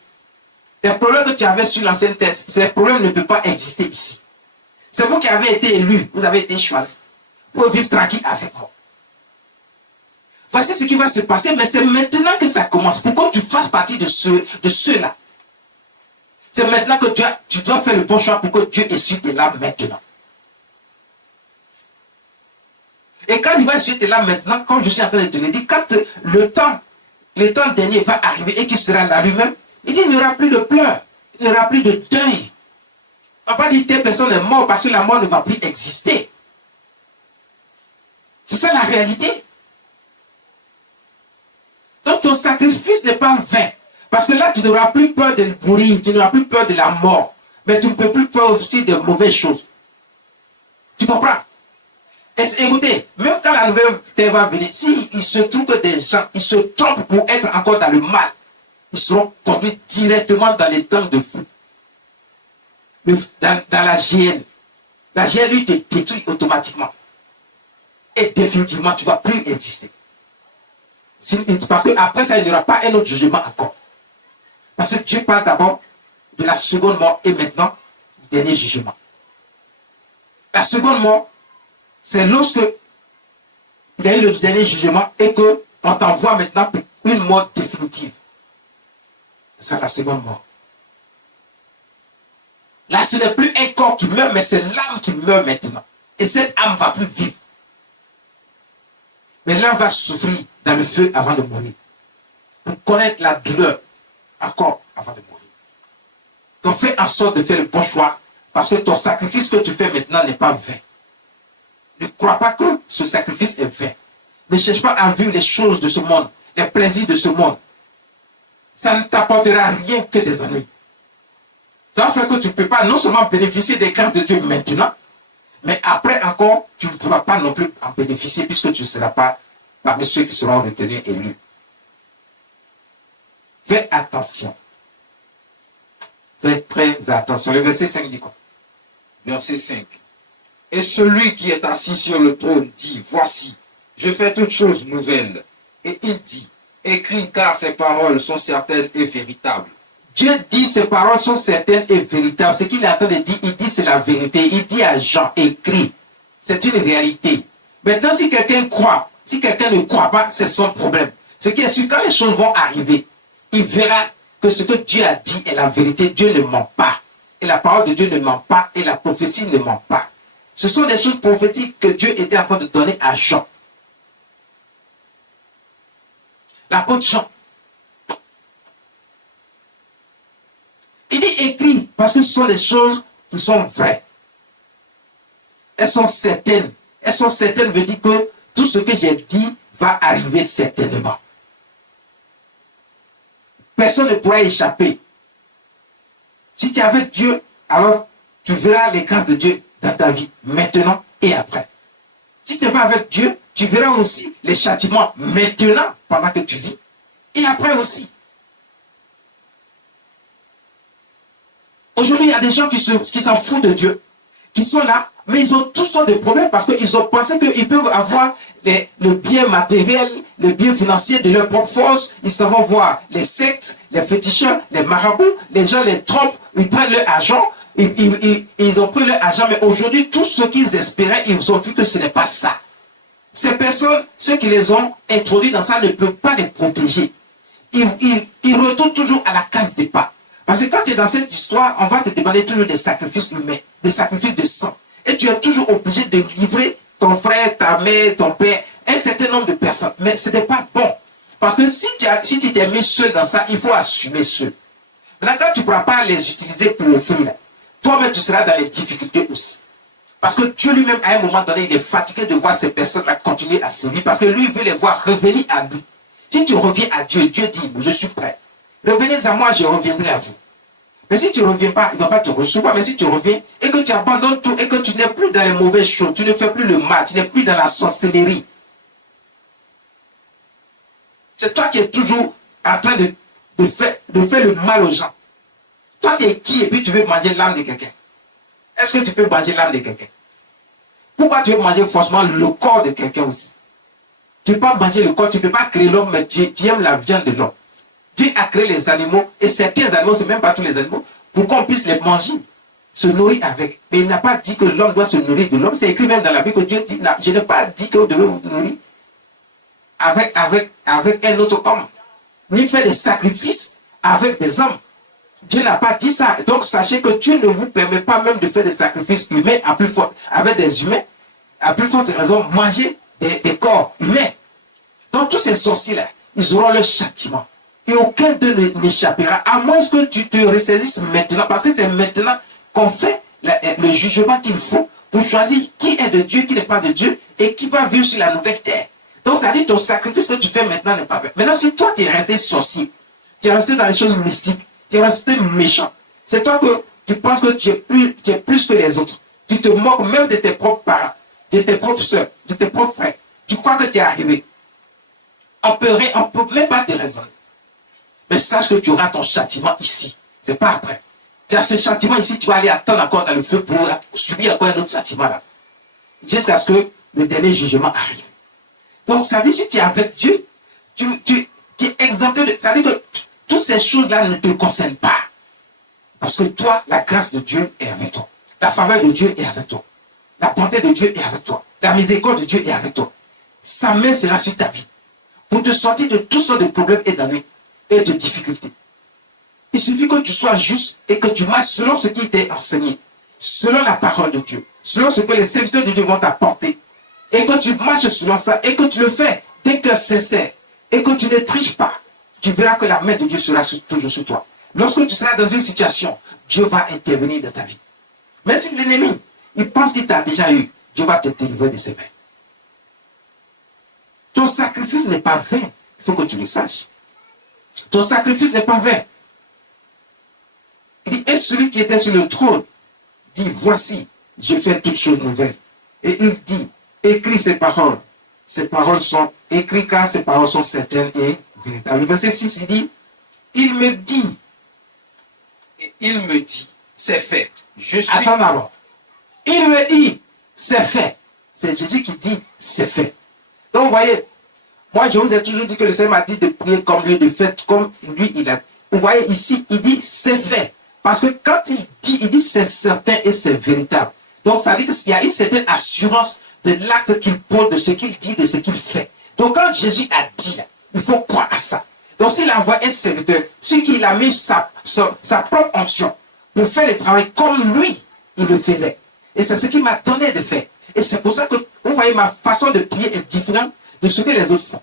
Les problèmes que tu avais sur l'ancienne terre, ces problèmes ne peuvent pas exister ici. C'est vous qui avez été élus, vous avez été choisis pour vivre tranquille avec moi. Voici ce qui va se passer, mais c'est maintenant que ça commence. Pourquoi tu fasses partie de ceux-là? C'est maintenant que tu dois faire le bon choix pour que Dieu essuie tes larmes maintenant. Et quand il va essuyer tes larmes maintenant, comme je suis en train de te le dire, quand le temps dernier va arriver et qu'il sera là lui-même, il dit il n'y aura plus de pleurs, il n'y aura plus de deuil. On va dire telle personne est morte parce que la mort ne va plus exister. C'est ça la réalité. Donc ton sacrifice n'est pas vain. Parce que là, tu n'auras plus peur de mourir, tu n'auras plus peur de la mort. Mais tu ne peux plus peur aussi de mauvaises choses. Tu comprends? Et écoutez, même quand la nouvelle terre va venir, s'il se trouve que des gens, ils se trompent pour être encore dans le mal, ils seront conduits directement dans les temps de fou. Dans la GN. La GN, lui, te détruit automatiquement. Et définitivement, tu ne vas plus exister. Parce qu'après ça, il n'y aura pas un autre jugement encore. Parce que Dieu parle d'abord de la seconde mort et maintenant du dernier jugement. La seconde mort, c'est lorsque il y a eu le dernier jugement et qu'on t'envoie maintenant pour une mort définitive. C'est ça la seconde mort. Là, ce n'est plus un corps qui meurt, mais c'est l'âme qui meurt maintenant. Et cette âme ne va plus vivre. Mais l'âme va souffrir dans le feu avant de mourir. Pour connaître la douleur encore avant de mourir. Donc fais en sorte de faire le bon choix parce que ton sacrifice que tu fais maintenant n'est pas vain. Ne crois pas que ce sacrifice est vain. Ne cherche pas à vivre les choses de ce monde, les plaisirs de ce monde. Ça ne t'apportera rien que des ennuis. Ça va faire que tu ne peux pas non seulement bénéficier des grâces de Dieu maintenant, mais après encore, tu ne pourras pas non plus en bénéficier puisque tu ne seras pas parmi ceux qui seront retenus élus. Fais attention. Fais très attention. Le verset 5 dit quoi? Verset 5. Et celui qui est assis sur le trône dit, voici, je fais toutes choses nouvelles. Et il dit, écris car ces paroles sont certaines et véritables. Dieu dit ces paroles sont certaines et véritables. Ce qu'il est en train de dire, il dit c'est la vérité. Il dit à Jean, écris. C'est une réalité. Maintenant, si quelqu'un croit, si quelqu'un ne croit pas, c'est son problème. Ce qui est sûr, quand les choses vont arriver, il verra que ce que Dieu a dit est la vérité. Dieu ne ment pas. Et la parole de Dieu ne ment pas. Et la prophétie ne ment pas. Ce sont des choses prophétiques que Dieu était en train de donner à Jean. L'apôtre Jean. Il dit écrit parce que ce sont des choses qui sont vraies. Elles sont certaines. Elles sont certaines veut dire que tout ce que j'ai dit va arriver certainement. Personne ne pourra échapper. Si tu es avec Dieu, alors tu verras les grâces de Dieu dans ta vie, maintenant et après. Si tu n'es pas avec Dieu, tu verras aussi les châtiments maintenant, pendant que tu vis, et après aussi. Aujourd'hui, il y a des gens qui s'en foutent de Dieu, qui sont là, mais ils ont toutes sortes de problèmes parce qu'ils ont pensé qu'ils peuvent avoir le bien matériel, le bien financier de leur propre force. Ils s'en vont voir les sectes, les féticheurs, les marabouts, les gens les trompent, ils prennent leur argent, ils ont pris leur argent, mais aujourd'hui, tout ce qu'ils espéraient, ils ont vu que ce n'est pas ça. Ces personnes, ceux qui les ont introduits dans ça ne peuvent pas les protéger. Ils retournent toujours à la case départ. Parce que quand tu es dans cette histoire, on va te demander toujours des sacrifices humains, des sacrifices de sang. Et tu es toujours obligé de livrer ton frère, ta mère, ton père, un certain nombre de personnes. Mais ce n'est pas bon. Parce que si tu t'es mis seul dans ça, il faut assumer seul. Maintenant, quand tu ne pourras pas les utiliser pour offrir, toi-même tu seras dans les difficultés aussi. Parce que Dieu lui-même, à un moment donné, il est fatigué de voir ces personnes-là continuer à servir. Parce que lui, il veut les voir revenir à lui. Si tu reviens à Dieu, Dieu dit, je suis prêt. Revenez à moi, je reviendrai à vous. Mais si tu ne reviens pas, il ne va pas te recevoir. Mais si tu reviens et que tu abandonnes tout et que tu n'es plus dans les mauvaises choses, tu ne fais plus le mal, tu n'es plus dans la sorcellerie. C'est toi qui es toujours en train de faire le mal aux gens. Toi, tu es qui et puis tu veux manger l'âme de quelqu'un? Est-ce que tu peux manger l'âme de quelqu'un? Pourquoi tu veux manger forcément le corps de quelqu'un aussi? Tu ne peux pas manger le corps, tu ne peux pas créer l'homme, mais tu aimes la viande de l'homme. Dieu a créé les animaux, et certains animaux, ce n'est même pas tous les animaux, pour qu'on puisse les manger, se nourrir avec. Mais il n'a pas dit que l'homme doit se nourrir de l'homme. C'est écrit même dans la Bible que Dieu dit, je n'ai pas dit que vous devez vous nourrir avec un autre homme. Ni faire des sacrifices avec des hommes. Dieu n'a pas dit ça. Donc sachez que Dieu ne vous permet pas même de faire des sacrifices humains à plus forte, avec des humains, à plus forte raison, manger des corps humains. Donc tous ces sorciers-là, ils auront leur châtiment. Et aucun d'eux n'échappera, à moins que tu te ressaisisses maintenant, parce que c'est maintenant qu'on fait le jugement qu'il faut pour choisir qui est de Dieu, qui n'est pas de Dieu, et qui va vivre sur la nouvelle terre. Donc ça dit ton sacrifice que tu fais maintenant n'est pas fait. Maintenant, si toi tu es resté sorcier, tu es resté dans les choses mystiques, tu es resté méchant, c'est toi que tu penses que tu es plus que les autres. Tu te moques même de tes propres parents, de tes propres soeurs, de tes propres frères. Tu crois que tu es arrivé. On peut même pas te raisonner. Mais sache que tu auras ton châtiment ici. C'est pas après. Tu as ce châtiment ici, tu vas aller attendre encore dans le feu pour subir encore un autre châtiment là. Jusqu'à ce que le dernier jugement arrive. Donc, ça dit, si tu es avec Dieu, tu es exempté de... Ça dit que toutes ces choses-là ne te concernent pas. Parce que toi, la grâce de Dieu est avec toi. La faveur de Dieu est avec toi. La bonté de Dieu est avec toi. La miséricorde de Dieu est avec toi. Sa main sera sur ta vie. Pour te sortir de toutes sortes de problèmes et d'ennuis et de difficultés. Il suffit que tu sois juste et que tu marches selon ce qui t'est enseigné, selon la parole de Dieu, selon ce que les serviteurs de Dieu vont t'apporter, et que tu marches selon ça, et que tu le fais d'un cœur sincère, et que tu ne triches pas, tu verras que la main de Dieu sera toujours sur toi. Lorsque tu seras dans une situation, Dieu va intervenir dans ta vie. Mais si l'ennemi, il pense qu'il t'a déjà eu, Dieu va te délivrer de ses mains. Ton sacrifice n'est pas vain, il faut que tu le saches. Ton sacrifice n'est pas vain. Il dit, et celui qui était sur le trône dit, voici, je fais toutes choses nouvelles. Et il dit, écris ces paroles. Ces paroles sont écrites car ces paroles sont certaines et véritables. Le verset 6, il dit, il me dit. Et il me dit, c'est fait. Je suis... Attends d'abord. Il me dit, c'est fait. C'est Jésus qui dit, c'est fait. Donc, vous voyez, moi, je vous ai toujours dit que le Seigneur m'a dit de prier comme lui, de faire comme lui, il a. Vous voyez, ici, il dit c'est fait. Parce que quand il dit c'est certain et c'est véritable. Donc, ça veut dire qu'il y a une certaine assurance de l'acte qu'il pose, de ce qu'il dit, de ce qu'il fait. Donc, quand Jésus a dit, il faut croire à ça. Donc, s'il envoie un serviteur, celui qui a mis sa propre onction pour faire le travail comme lui, il le faisait. Et c'est ce qu'il m'a donné de faire. Et c'est pour ça que, vous voyez, ma façon de prier est différente de ce que les autres font.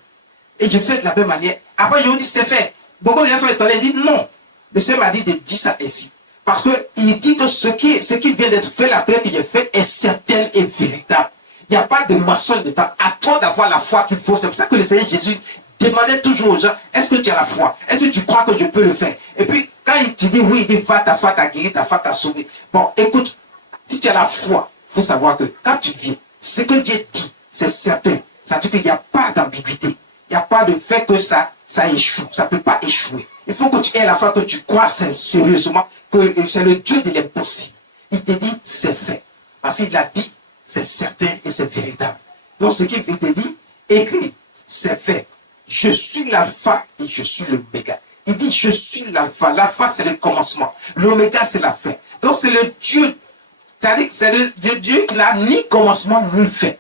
Et je fais de la même manière. Après, je vous dis, c'est fait. Beaucoup de gens sont étonnés, ils disent non. Le Seigneur m'a dit de dire ça ici. Parce qu'il dit que ce qui vient d'être fait, la prière que j'ai faite, est certaine et véritable. Il n'y a pas de mensonge dedans. À toi d'avoir la foi qu'il faut. C'est pour ça que le Seigneur Jésus demandait toujours aux gens, est-ce que tu as la foi? Est-ce que tu crois que je peux le faire? Et puis, quand il te dit oui, il dit, va, ta foi t'a guéri, ta foi t'a sauvé. Bon, écoute, si tu as la foi, il faut savoir que quand tu viens, ce que Dieu dit, c'est certain. Ça veut dire qu'il n'y a pas d'ambiguïté. Il n'y a pas de fait que ça échoue. Ça ne peut pas échouer. Il faut que tu aies la foi, que tu crois sérieusement que c'est le Dieu de l'impossible. Il te dit, c'est fait. Parce qu'il a dit, c'est certain et c'est véritable. Donc, ce qu'il te dit, écrit, c'est fait. Je suis l'alpha et je suis l'oméga. Il dit, je suis l'alpha. L'alpha, c'est le commencement. L'oméga, c'est la fin. Donc, c'est le Dieu. C'est-à-dire que c'est le Dieu qui n'a ni commencement ni fin.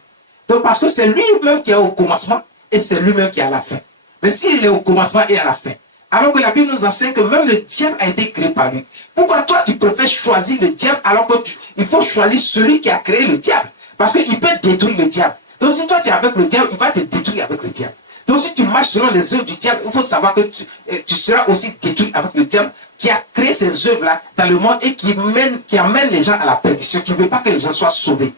Donc, parce que c'est lui-même qui est au commencement et c'est lui-même qui est à la fin. Mais s'il est au commencement et à la fin, alors que la Bible nous enseigne que même le diable a été créé par lui. Pourquoi toi, tu préfères choisir le diable alors que il faut choisir celui qui a créé le diable? Parce qu'il peut détruire le diable. Donc, si toi, tu es avec le diable, il va te détruire avec le diable. Donc, si tu marches selon les œuvres du diable, il faut savoir que tu seras aussi détruit avec le diable qui a créé ces œuvres-là dans le monde et qui amène les gens à la perdition, qui ne veut pas que les gens soient sauvés.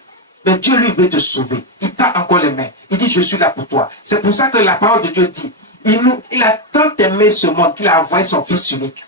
Mais Dieu, lui, veut te sauver. Il t'a encore les mains. Il dit, je suis là pour toi. C'est pour ça que la parole de Dieu dit, il a tant aimé ce monde qu'il a envoyé son Fils unique.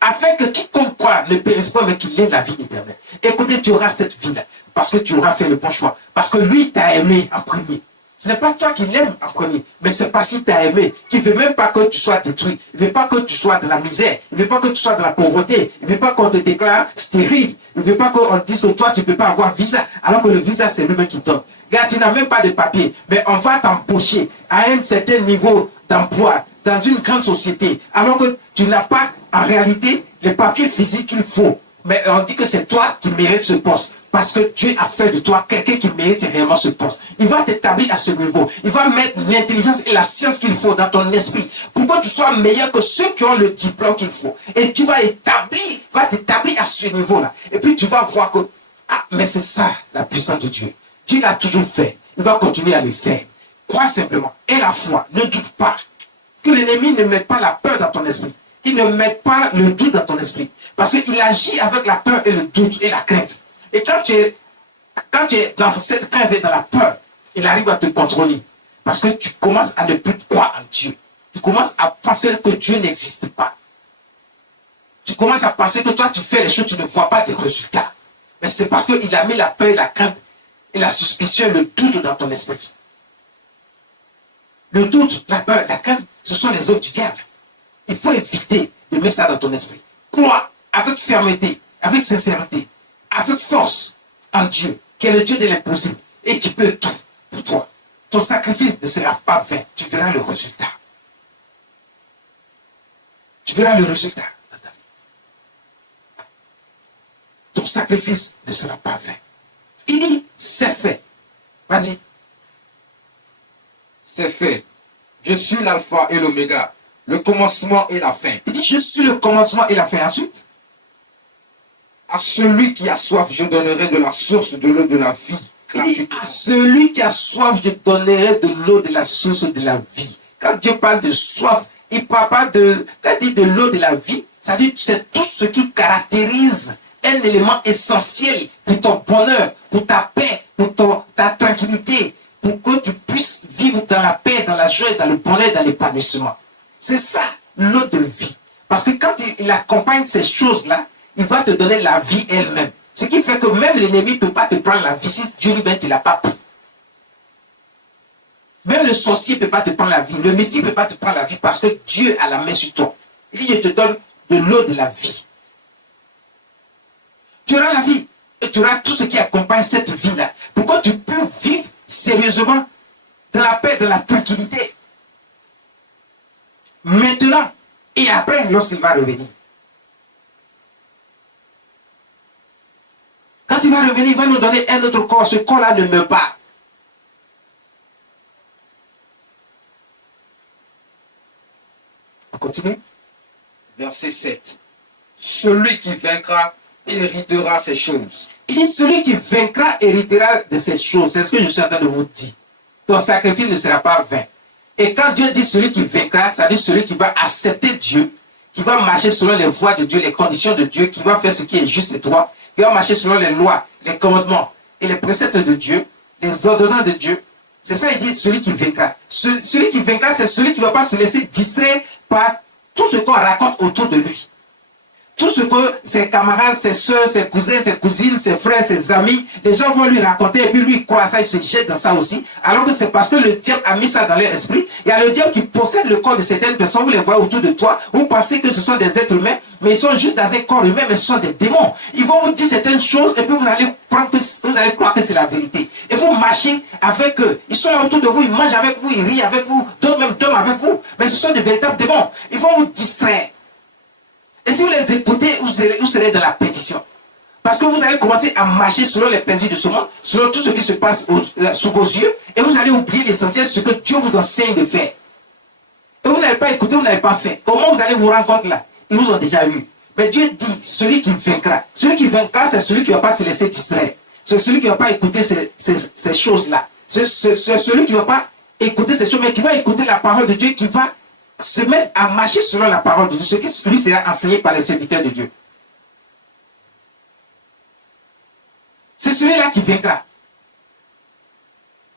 Afin que quiconque croit ne périsse pas, mais qu'il ait la vie éternelle. Écoutez, tu auras cette vie-là. Parce que tu auras fait le bon choix. Parce que lui t'a aimé en premier. Ce n'est pas toi qui l'aimes en premier, mais c'est parce qu'il t'a aimé, qu'il ne veut même pas que tu sois détruit. Il ne veut pas que tu sois de la misère. Il ne veut pas que tu sois de la pauvreté. Il ne veut pas qu'on te déclare stérile. Il ne veut pas qu'on te dise que toi, tu ne peux pas avoir visa, alors que le visa, c'est lui-même qui donne. Regarde, tu n'as même pas de papier, mais on va t'empocher à un certain niveau d'emploi dans une grande société, alors que tu n'as pas, en réalité, les papiers physiques qu'il faut. Mais on dit que c'est toi qui mérites ce poste. Parce que Dieu a fait de toi quelqu'un qui mérite réellement ce poste. Il va t'établir à ce niveau. Il va mettre l'intelligence et la science qu'il faut dans ton esprit pour que tu sois meilleur que ceux qui ont le diplôme qu'il faut. Et tu vas t'établir à ce niveau-là. Et puis tu vas voir que, mais c'est ça la puissance de Dieu. Dieu l'a toujours fait. Il va continuer à le faire. Crois simplement. Et la foi. Ne doute pas. Que l'ennemi ne mette pas la peur dans ton esprit. Il ne mette pas le doute dans ton esprit. Parce qu'il agit avec la peur et le doute et la crainte. Et quand tu es dans cette crainte et dans la peur, il arrive à te contrôler. Parce que tu commences à ne plus croire en Dieu. Tu commences à penser que Dieu n'existe pas. Tu commences à penser que toi, tu fais les choses, tu ne vois pas de résultats. Mais c'est parce qu'il a mis la peur, la crainte et la suspicion, le doute dans ton esprit. Le doute, la peur, la crainte, ce sont les œuvres du diable. Il faut éviter de mettre ça dans ton esprit. Crois avec fermeté, avec sincérité, avec force en Dieu, qui est le Dieu de l'impossible et qui peut tout pour toi. Ton sacrifice ne sera pas vain. Tu verras le résultat. Tu verras le résultat dans ta vie. Ton sacrifice ne sera pas vain. Il dit, c'est fait. Vas-y. C'est fait. Je suis l'alpha et l'oméga, le commencement et la fin. Il dit, je suis le commencement et la fin. Ensuite, à celui qui a soif, je donnerai de la source de l'eau de la vie. Il dit, à celui qui a soif, je donnerai de l'eau de la source de la vie. Quand Dieu parle de soif, il parle pas de, quand il dit de l'eau de la vie, ça dit c'est tout ce qui caractérise un élément essentiel pour ton bonheur, pour ta paix, pour ta tranquillité, pour que tu puisses vivre dans la paix, dans la joie, dans le bonheur, dans l'épanouissement. C'est ça, l'eau de vie. Parce que quand il accompagne ces choses-là, il va te donner la vie elle-même. Ce qui fait que même l'ennemi ne peut pas te prendre la vie si Dieu lui-même ne te l'a pas pris. Même le sorcier ne peut pas te prendre la vie. Le mystique ne peut pas te prendre la vie parce que Dieu a la main sur toi. Il dit, je te donne de l'eau de la vie. Tu auras la vie et tu auras tout ce qui accompagne cette vie-là. Pour que tu puisses vivre sérieusement dans la paix, dans la tranquillité. Maintenant et après, lorsqu'il va revenir. Quand il va revenir, il va nous donner un autre corps. Ce corps-là ne meurt pas. On continue. Verset 7. Celui qui vaincra héritera ces choses. Il dit, celui qui vaincra héritera de ces choses. C'est ce que je suis en train de vous dire. Ton sacrifice ne sera pas vain. Et quand Dieu dit celui qui vaincra, ça dit celui qui va accepter Dieu, qui va marcher selon les voies de Dieu, les conditions de Dieu, qui va faire ce qui est juste et droit, qui va marcher selon les lois, les commandements et les préceptes de Dieu, les ordonnances de Dieu. C'est ça, il dit celui qui vaincra. Celui qui vaincra, c'est celui qui ne va pas se laisser distraire par tout ce qu'on raconte autour de lui. Tout ce que ses camarades, ses soeurs, ses cousins, ses cousines, ses frères, ses amis, les gens vont lui raconter et puis lui il croit ça, il se jette dans ça aussi. Alors que c'est parce que le diable a mis ça dans leur esprit. Il y a le diable qui possède le corps de certaines personnes, vous les voyez autour de toi, vous pensez que ce sont des êtres humains, mais ils sont juste dans un corps humain, mais ce sont des démons. Ils vont vous dire certaines choses et puis vous allez croire que c'est la vérité. Et vous marchez avec eux. Ils sont là autour de vous, ils mangent avec vous, ils rient avec vous, d'autres même dorment avec vous. Mais ce sont des véritables démons. Ils vont vous distraire. Et si vous les écoutez, vous serez dans la perdition. Parce que vous allez commencer à marcher selon les plaisirs de ce monde, selon tout ce qui se passe sous vos yeux, et vous allez oublier l'essentiel, ce que Dieu vous enseigne de faire. Et vous n'allez pas écouter, vous n'allez pas faire. Au moment où vous allez vous rendre compte là, ils vous ont déjà eu. Mais Dieu dit, celui qui vaincra. Celui qui vaincra, c'est celui qui ne va pas se laisser distraire. C'est celui qui ne va pas écouter ces choses-là. C'est celui qui ne va pas écouter ces choses, mais qui va écouter la parole de Dieu, qui va se mettre à marcher selon la parole de Dieu, ce qui lui sera enseigné par les serviteurs de Dieu. C'est celui-là qui vaincra.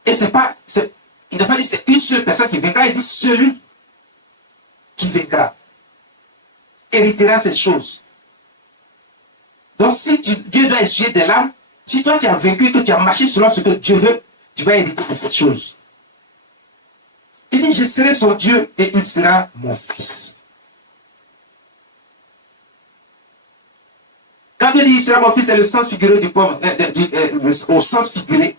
Et il n'a pas dit c'est une seule personne qui vaincra, il dit celui qui vaincra héritera ces choses. Donc si Dieu doit essuyer des larmes, si toi tu as vaincu et que tu as marché selon ce que Dieu veut, tu vas hériter de cette chose. Il dit, je serai son Dieu et il sera mon fils. Quand Dieu dit, il sera mon fils, c'est le sens figuré du poème, au sens figuré.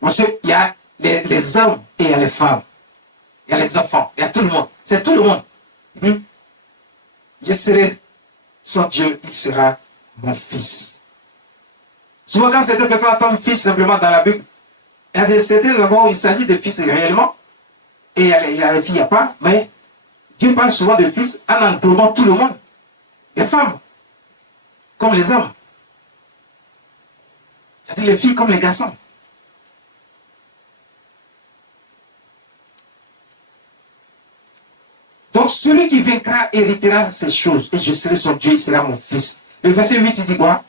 Parce qu'il y a les hommes et il y a les femmes. Il y a les enfants, il y a tout le monde. C'est tout le monde. Il dit, je serai son Dieu, il sera mon fils. Souvent, quand certaines personnes entendent fils simplement dans la Bible, il y a certains endroits où il s'agit de fils réellement, et il y a les filles, il n'y a pas, mais Dieu parle souvent de fils en englobant tout le monde. Les femmes, comme les hommes. C'est-à-dire les filles comme les garçons. Donc celui qui vaincra héritera ces choses, et je serai son Dieu, il sera mon fils. Le verset 8, il dit quoi?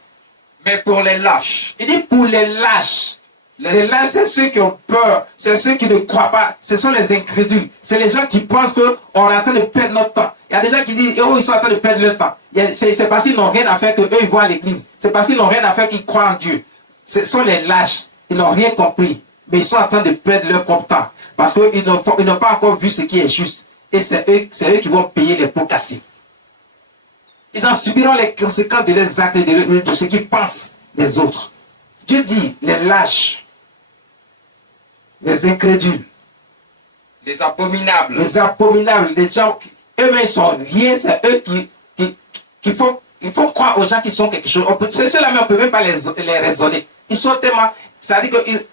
Mais pour les lâches. Il dit pour les lâches. Les lâches, c'est ceux qui ont peur, c'est ceux qui ne croient pas, ce sont les incrédules. C'est les gens qui pensent qu'on est en train de perdre notre temps. Il y a des gens qui disent, oh, ils sont en train de perdre leur temps. C'est parce qu'ils n'ont rien à faire qu'eux, ils vont à l'église. C'est parce qu'ils n'ont rien à faire qu'ils croient en Dieu. Ce sont les lâches. Ils n'ont rien compris. Mais ils sont en train de perdre leur propre temps. Parce qu'ils n'ont pas encore vu ce qui est juste. Et c'est eux qui vont payer les pots cassés. Ils en subiront les conséquences de leurs actes et de ce qu'ils pensent des autres. Dieu dit, les lâches, les incrédules, les abominables, les gens, eux-mêmes ils sont rien, c'est eux qui font, il faut croire aux gens qui sont quelque chose. Ceux-là, mais on ne peut même pas les raisonner. Ils sont tellement, ça veut dire qu'il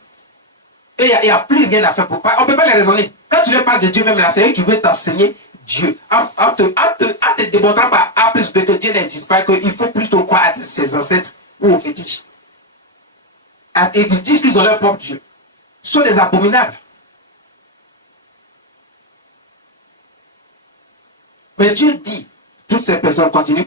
n'y a plus rien à faire pour pas. On ne peut pas les raisonner. Quand tu leur parles de Dieu même là, c'est eux qui veulent t'enseigner Dieu. En te démontrant par A plus B que Dieu n'existe pas, qu'il faut plutôt croire à ses ancêtres ou aux fétiches. Ils disent qu'ils ont leur propre Dieu. Ce sont des abominables. Mais Dieu dit, toutes ces personnes continuent.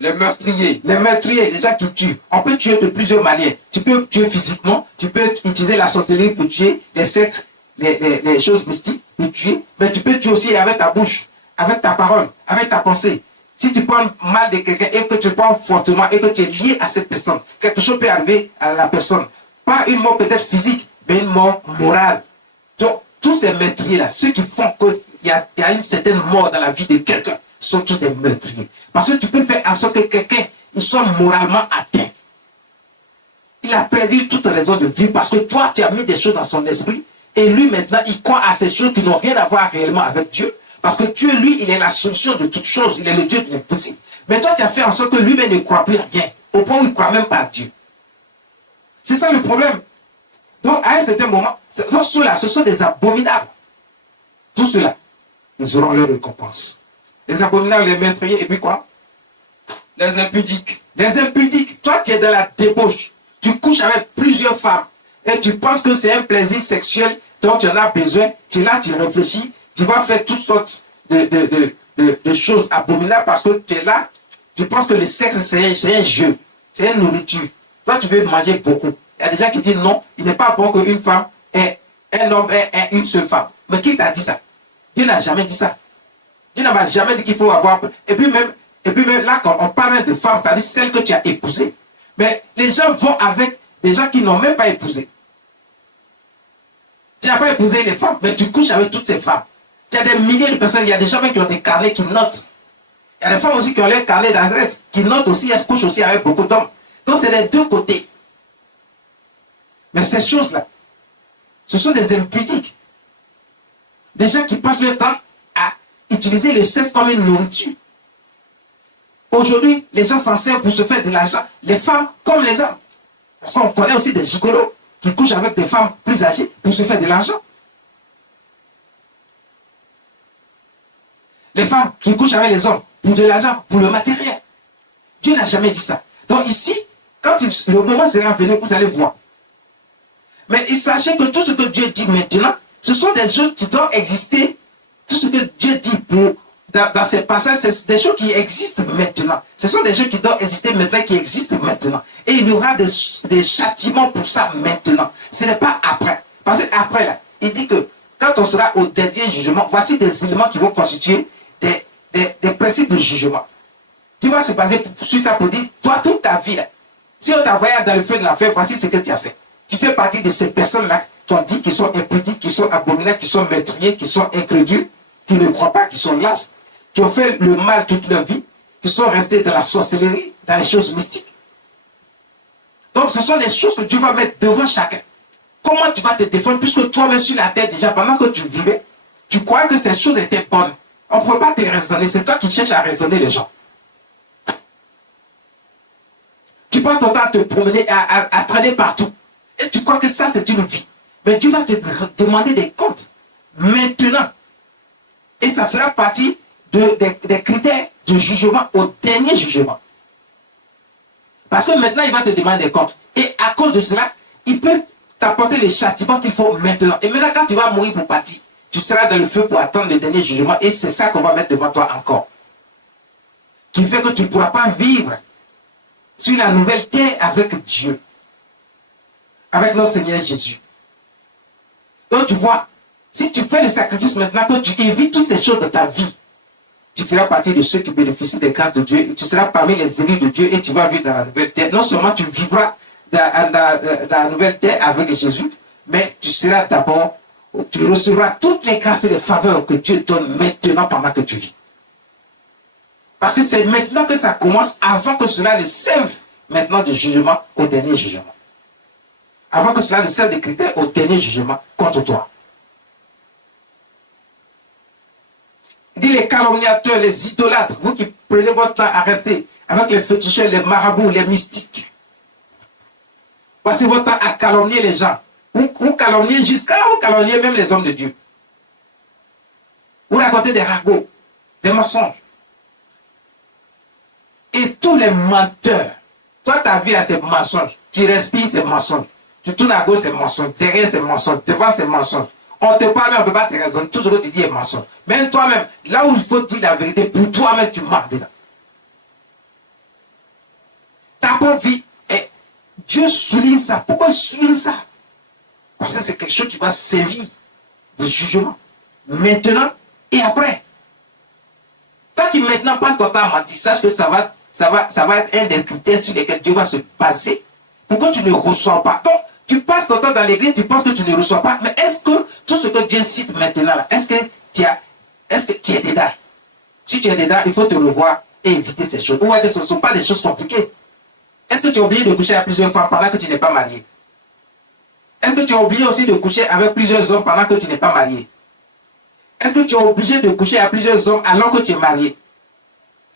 les meurtriers. Les meurtriers, les gens qui tuent. On peut tuer de plusieurs manières. Tu peux tuer physiquement, tu peux utiliser la sorcellerie pour tuer, les sectes, les choses mystiques pour tuer, mais tu peux tuer aussi avec ta bouche, avec ta parole, avec ta pensée. Si tu prends mal de quelqu'un et que tu le prends fortement et que tu es lié à cette personne, quelque chose peut arriver à la personne. Pas une mort peut-être physique, mais une mort morale. Donc, tous ces meurtriers-là, ceux qui font qu'il y a une certaine mort dans la vie de quelqu'un, sont tous des meurtriers. Parce que tu peux faire en sorte que quelqu'un il soit moralement atteint. Il a perdu toute raison de vivre parce que toi, tu as mis des choses dans son esprit et lui, maintenant, il croit à ces choses qui n'ont rien à voir réellement avec Dieu. Parce que Dieu, lui, il est la solution de toutes choses. Il est le Dieu de l'impossible. Mais toi, tu as fait en sorte que lui-même ne croit plus à rien. Au point où il ne croit même pas à Dieu. C'est ça le problème. Donc, à un certain moment, donc ceux-là, ce sont des abominables. Tout cela, ils auront leur récompense. Les abominables, les meurtriers, et puis quoi? Les impudiques. Les impudiques. Toi, tu es dans la débauche. Tu couches avec plusieurs femmes. Et tu penses que c'est un plaisir sexuel dont tu en as besoin. Tu es là, tu réfléchis. Tu vas faire toutes sortes de choses abominables parce que tu es là. Tu penses que le sexe, c'est un jeu. C'est une nourriture. Toi, tu veux manger beaucoup. Il y a des gens qui disent non, il n'est pas bon qu'une femme ait un homme ait une seule femme. Mais qui t'a dit ça? Dieu n'a jamais dit ça. Dieu n'a jamais dit qu'il faut avoir. Et puis même là, quand on parle de femmes, c'est-à-dire celles que tu as épousées. Mais les gens vont avec des gens qui n'ont même pas épousé. Tu n'as pas épousé les femmes, mais tu couches avec toutes ces femmes. Il y a des milliers de personnes, il y a des gens qui ont des carnets qui notent. Il y a des femmes aussi qui ont leur carnet d'adresse, qui notent aussi, elles couchent aussi avec beaucoup d'hommes. Donc c'est des deux côtés. Mais ces choses-là, ce sont des impudiques. Des gens qui passent leur temps à utiliser le sexe comme une nourriture. Aujourd'hui, les gens s'en servent pour se faire de l'argent. Les femmes comme les hommes. Parce qu'on connaît aussi des gigolos qui couchent avec des femmes plus âgées pour se faire de l'argent. Les femmes qui couchent avec les hommes pour de l'argent, pour le matériel. Dieu n'a jamais dit ça. Donc ici, quand le moment sera venu, vous allez voir. Mais sachez que tout ce que Dieu dit maintenant, ce sont des choses qui doivent exister. Tout ce que Dieu dit dans ces passages, c'est des choses qui existent maintenant. Ce sont des choses qui doivent exister maintenant, qui existent maintenant. Et il y aura des châtiments pour ça maintenant. Ce n'est pas après. Parce qu'après, là, il dit que quand on sera au dernier jugement, voici des éléments qui vont constituer des principes de jugement. Tu vas se baser sur ça pour dire, toi, toute ta vie, là, si on t'a envoyé dans le feu de l'enfer, voici ce que tu as fait. Tu fais partie de ces personnes-là qui ont dit qu'ils sont impudiques, qui sont abominables, qui sont meurtriers, qui sont incrédules, qui ne croient pas, qui sont lâches, qui ont fait le mal toute leur vie, qui sont restés dans la sorcellerie, dans les choses mystiques. Donc ce sont des choses que Dieu va mettre devant chacun. Comment tu vas te défendre puisque toi-même sur la terre déjà, pendant que tu vivais, tu croyais que ces choses étaient bonnes. On ne pouvait pas te raisonner, c'est toi qui cherches à raisonner les gens. Tu passes ton temps à te promener, à traîner partout. Et tu crois que ça, c'est une vie. Mais Dieu va te demander des comptes. Maintenant. Et ça fera partie des critères de jugement au dernier jugement. Parce que maintenant, il va te demander des comptes. Et à cause de cela, il peut t'apporter les châtiments qu'il faut maintenant. Et maintenant, quand tu vas mourir pour partir, tu seras dans le feu pour attendre le dernier jugement. Et c'est ça qu'on va mettre devant toi encore. Qui fait que tu ne pourras pas vivre sur la nouvelle terre avec Dieu. Avec notre Seigneur Jésus. Donc tu vois, si tu fais le sacrifice maintenant, que tu évites toutes ces choses de ta vie, tu feras partie de ceux qui bénéficient des grâces de Dieu, et tu seras parmi les élus de Dieu et tu vas vivre dans la nouvelle terre. Non seulement tu vivras dans la nouvelle terre avec Jésus, mais tu seras d'abord, tu recevras toutes les grâces et les faveurs que Dieu donne maintenant pendant que tu vis. Parce que c'est maintenant que ça commence, avant que cela ne serve maintenant de jugement au dernier jugement. Avant que cela ne serve de critère au dernier jugement contre toi. Il dit les calomniateurs, les idolâtres, vous qui prenez votre temps à rester avec les féticheurs, les marabouts, les mystiques. Passez votre temps à calomnier les gens. Vous calomniez jusqu'à vous calomnier même les hommes de Dieu. Vous racontez des ragots, des mensonges. Et tous les menteurs. Toi, ta vie là, c'est mensonge. Tu respires, c'est mensonge. Tu tournes à gauche, c'est mensonge. Derrière, c'est mensonge. Devant, c'est mensonge. On te parle, mais on ne peut pas te raisonner. Tout ce que tu dis est mensonge. Même toi-même, là où il faut dire la vérité, pour toi-même, tu mens dedans. Ta bonne vie, et Dieu souligne ça. Pourquoi il souligne ça? Parce que c'est quelque chose qui va servir de jugement. Maintenant et après. Toi qui maintenant passes ton temps à mentir, sache que ça va être un des critères sur lesquels Dieu va se baser pour que tu ne reçois pas. Donc, tu passes ton temps dans l'église, tu penses que tu ne reçois pas, mais est-ce que tout ce que Dieu cite maintenant, là, est-ce que tu es dedans? Si tu es dedans, il faut te revoir et éviter ces choses. Ou est-ce que ce ne sont pas des choses compliquées? Est-ce que tu as oublié de coucher avec plusieurs femmes pendant que tu n'es pas marié? Est-ce que tu as oublié aussi de coucher avec plusieurs hommes pendant que tu n'es pas marié? Est-ce que tu es obligé de coucher avec plusieurs hommes alors que tu es marié?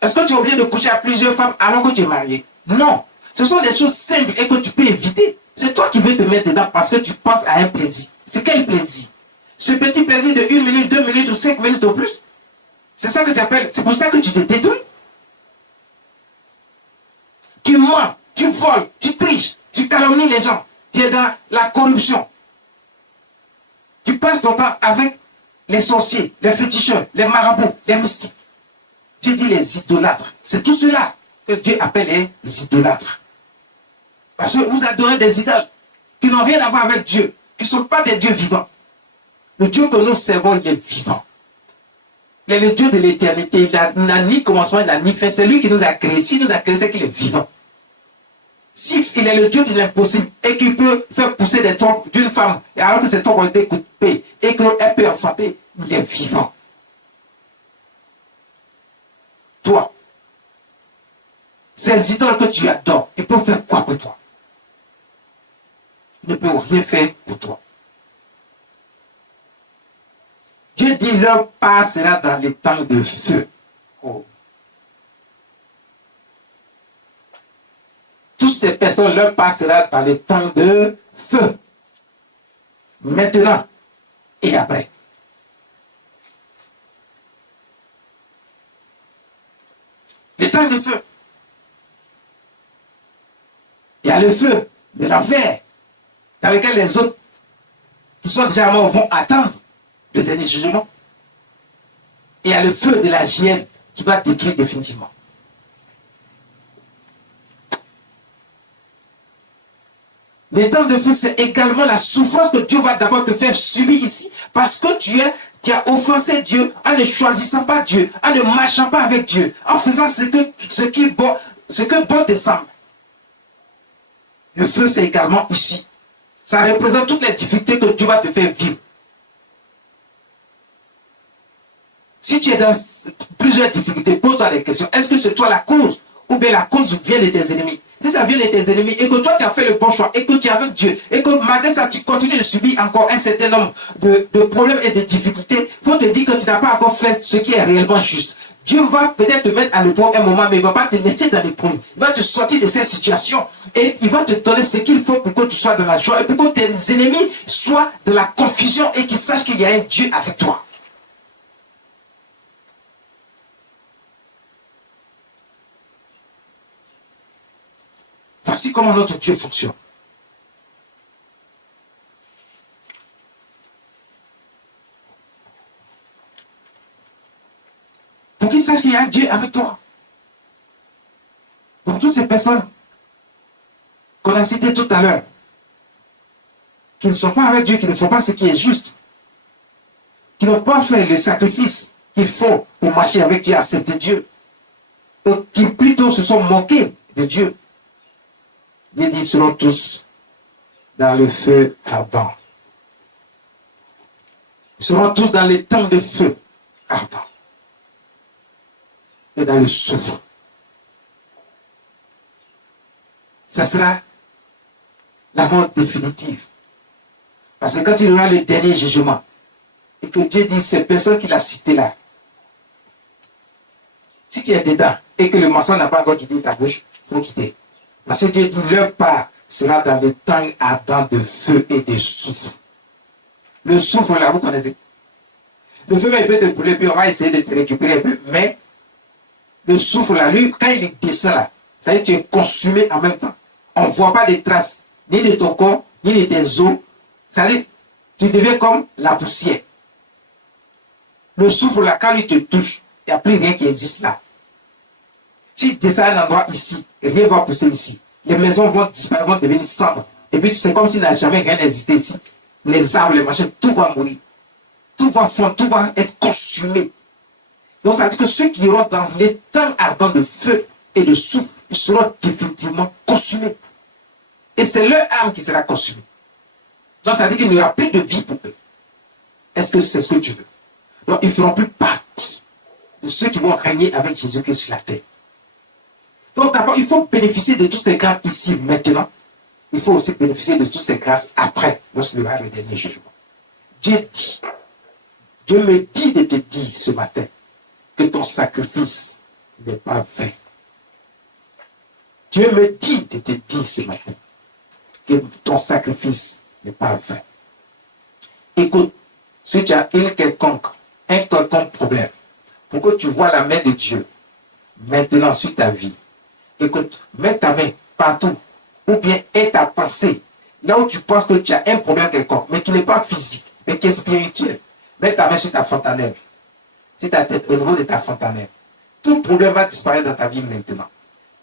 Est-ce que tu es obligé de coucher avec plusieurs femmes alors que tu es marié? Non. Ce sont des choses simples et que tu peux éviter. C'est toi qui veux te mettre dedans parce que tu penses à un plaisir. C'est quel plaisir? Ce petit plaisir de 1 minute, 2 minutes ou 5 minutes au plus? C'est ça que tu appelles. C'est pour ça que tu te détruis. Tu mens, tu voles, tu triches, tu calomnies les gens. Tu es dans la corruption. Tu passes ton temps avec les sorciers, les féticheurs, les marabouts, les mystiques. Dieu dit les idolâtres. C'est tout cela que Dieu appelle les idolâtres. Parce que vous adorez des idoles qui n'ont rien à voir avec Dieu, qui ne sont pas des dieux vivants. Le Dieu que nous servons, il est vivant. Il est le Dieu de l'éternité. Il n'a ni commencement, il n'a ni fin. C'est lui qui nous a créés. S'il nous a créés, c'est qu'il est vivant. S'il est le Dieu de l'impossible et qu'il peut faire pousser des troncs d'une femme, alors que ces troncs ont été coupés et qu'elle peut enfanter, il est vivant. Toi, ces idoles que tu adores, ils peuvent faire quoi pour toi? Ils ne peuvent rien faire pour toi. Dieu dit, leur part sera dans les temps de feu. Oh. Toutes ces personnes, leur part sera dans les temps de feu. Maintenant et après. Les temps de feu. Il y a le feu de l'enfer, dans lequel les autres qui sont déjà morts vont attendre le dernier jugement. Et il y a le feu de la géhenne qui va détruire définitivement. Les temps de feu, c'est également la souffrance que Dieu va d'abord te faire subir ici, parce que tu as offensé Dieu en ne choisissant pas Dieu, en ne marchant pas avec Dieu, en faisant ce que bon te semble. Le feu, c'est également ici. Ça représente toutes les difficultés que Dieu va te faire vivre. Si tu es dans plusieurs difficultés, pose-toi des questions. Est-ce que c'est toi la cause? Ou bien la cause vient de tes ennemis? Si ça vient de tes ennemis et que toi tu as fait le bon choix et que tu es avec Dieu et que malgré ça tu continues de subir encore un certain nombre de problèmes et de difficultés, il faut te dire que tu n'as pas encore fait ce qui est réellement juste. Dieu va peut-être te mettre à l'épreuve un moment, mais il ne va pas te laisser dans l'épreuve. Il va te sortir de cette situation et il va te donner ce qu'il faut pour que tu sois dans la joie et pour que tes ennemis soient dans la confusion et qu'ils sachent qu'il y a un Dieu avec toi. Voici comment notre Dieu fonctionne. Pour qu'il sache qu'il y a un Dieu avec toi. Pour toutes ces personnes qu'on a citées tout à l'heure, qui ne sont pas avec Dieu, qui ne font pas ce qui est juste, qui n'ont pas fait le sacrifice qu'il faut pour marcher avec Dieu, accepter Dieu, et qui plutôt se sont moqués de Dieu. Dieu dit, seront tous dans le feu ardent. Ils seront tous dans les temps de feu ardent. Et dans le souffle. Ça sera la mort définitive. Parce que quand il y aura le dernier jugement, et que Dieu dit, ces personnes qu'il a citées là, si tu es dedans, et que le mensonge n'a pas encore quitté ta bouche, il faut quitter. Parce que Dieu dit, leur part sera dans le temps ardent de feu et de souffle. Le souffle là, vous connaissez. Le feu, il peut te brûler, puis on va essayer de te récupérer un peu. Mais le souffle là, lui, quand il descend là, ça veut dire que tu es consumé en même temps. On ne voit pas de traces, ni de ton corps, ni de tes os. Ça veut dire, tu deviens comme la poussière. Le souffle là, quand il te touche, il n'y a plus rien qui existe là. Si tu descends à un endroit ici, rien ne va pousser ici. Les maisons vont disparaître, vont devenir cendres. Et puis c'est comme s'il n'a jamais rien existé ici. Les arbres, les machins, tout va mourir. Tout va fondre, tout va être consumé. Donc ça veut dire que ceux qui iront dans les temps ardents de feu et de souffle, ils seront définitivement consumés. Et c'est leur âme qui sera consumée. Donc ça veut dire qu'il n'y aura plus de vie pour eux. Est-ce que c'est ce que tu veux? Donc ils ne feront plus partie de ceux qui vont régner avec Jésus-Christ sur la terre. Donc d'abord, il faut bénéficier de toutes ces grâces ici, maintenant. Il faut aussi bénéficier de toutes ces grâces après, lorsqu'il y aura le dernier jugement. Dieu me dit de te dire ce matin que ton sacrifice n'est pas vain. Dieu me dit de te dire ce matin que ton sacrifice n'est pas vain. Écoute, si tu as un quelconque problème, pour que tu vois la main de Dieu maintenant sur ta vie, écoute, mets ta main partout, ou bien aie ta pensée là où tu penses que tu as un problème quelconque, mais qui n'est pas physique, mais qui est spirituel. Mets ta main sur ta fontanelle, sur ta tête, au niveau de ta fontanelle. Tout problème va disparaître dans ta vie maintenant.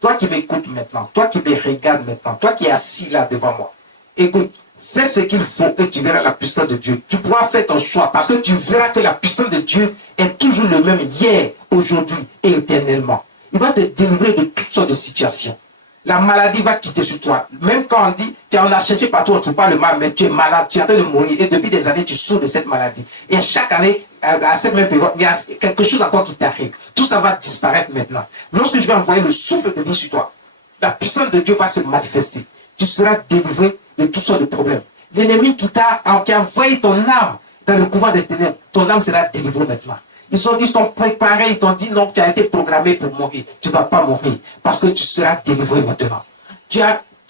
Toi qui m'écoutes maintenant, toi qui me regardes maintenant, toi qui es assis là devant moi, écoute, fais ce qu'il faut et tu verras la puissance de Dieu. Tu pourras faire ton choix parce que tu verras que la puissance de Dieu est toujours le même hier, aujourd'hui et éternellement. Il va te délivrer de toutes sortes de situations. La maladie va quitter sur toi. Même quand on dit qu'on a cherché partout, on ne trouve pas le mal, mais tu es malade, tu es en train de mourir et depuis des années, tu souffres de cette maladie. Et chaque année, à cette même période, il y a quelque chose encore qui t'arrive. Tout ça va disparaître maintenant. Lorsque je vais envoyer le souffle de vie sur toi, la puissance de Dieu va se manifester. Tu seras délivré de toutes sortes de problèmes. L'ennemi qui a envoyé ton âme dans le couvent des ténèbres, ton âme sera délivrée maintenant. Ils t'ont préparé, ils t'ont dit non, tu as été programmé pour mourir. Tu ne vas pas mourir parce que tu seras délivré maintenant.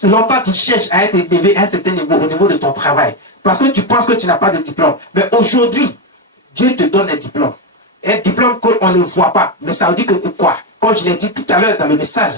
Longtemps tu cherches à être élevé à un certain niveau au niveau de ton travail parce que tu penses que tu n'as pas de diplôme. Mais aujourd'hui, Dieu te donne un diplôme. Un diplôme qu'on ne voit pas. Mais ça veut dire que quoi? Comme je l'ai dit tout à l'heure dans le message,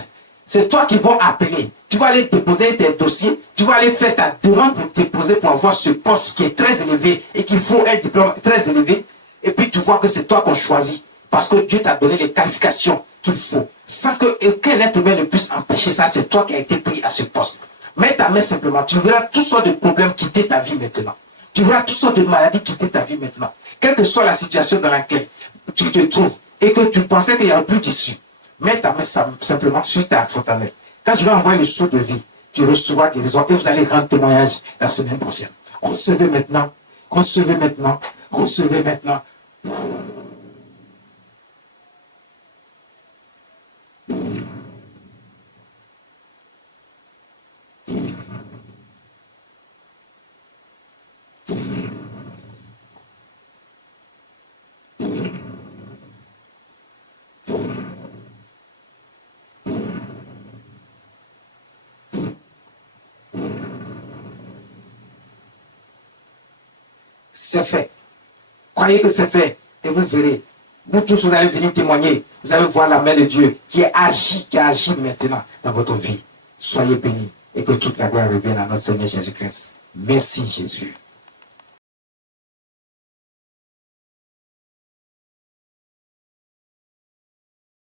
c'est toi qui vas appeler. Tu vas aller déposer tes dossiers. Tu vas aller faire ta demande pour déposer pour avoir ce poste qui est très élevé et qu'il faut un diplôme très élevé. Et puis tu vois que c'est toi qu'on choisit. Parce que Dieu t'a donné les qualifications qu'il faut. Sans que aucun être humain ne puisse empêcher ça. C'est toi qui as été pris à ce poste. Mets ta main simplement. Tu verras toutes sortes de problèmes quitter ta vie maintenant. Tu verras toutes sortes de maladies quitter ta vie maintenant. Quelle que soit la situation dans laquelle tu te trouves et que tu pensais qu'il n'y avait plus d'issue. Mets ta main simplement sur ta fontanelle. Quand je vais envoyer le saut de vie, tu recevras guérison et vous allez rendre témoignage la semaine prochaine. Recevez maintenant. Recevez maintenant. Recevez maintenant. C'est fait. Croyez que c'est fait et vous verrez. Vous tous, vous allez venir témoigner. Vous allez voir la main de Dieu qui agit maintenant dans votre vie. Soyez bénis et que toute la gloire revienne à notre Seigneur Jésus-Christ. Merci Jésus.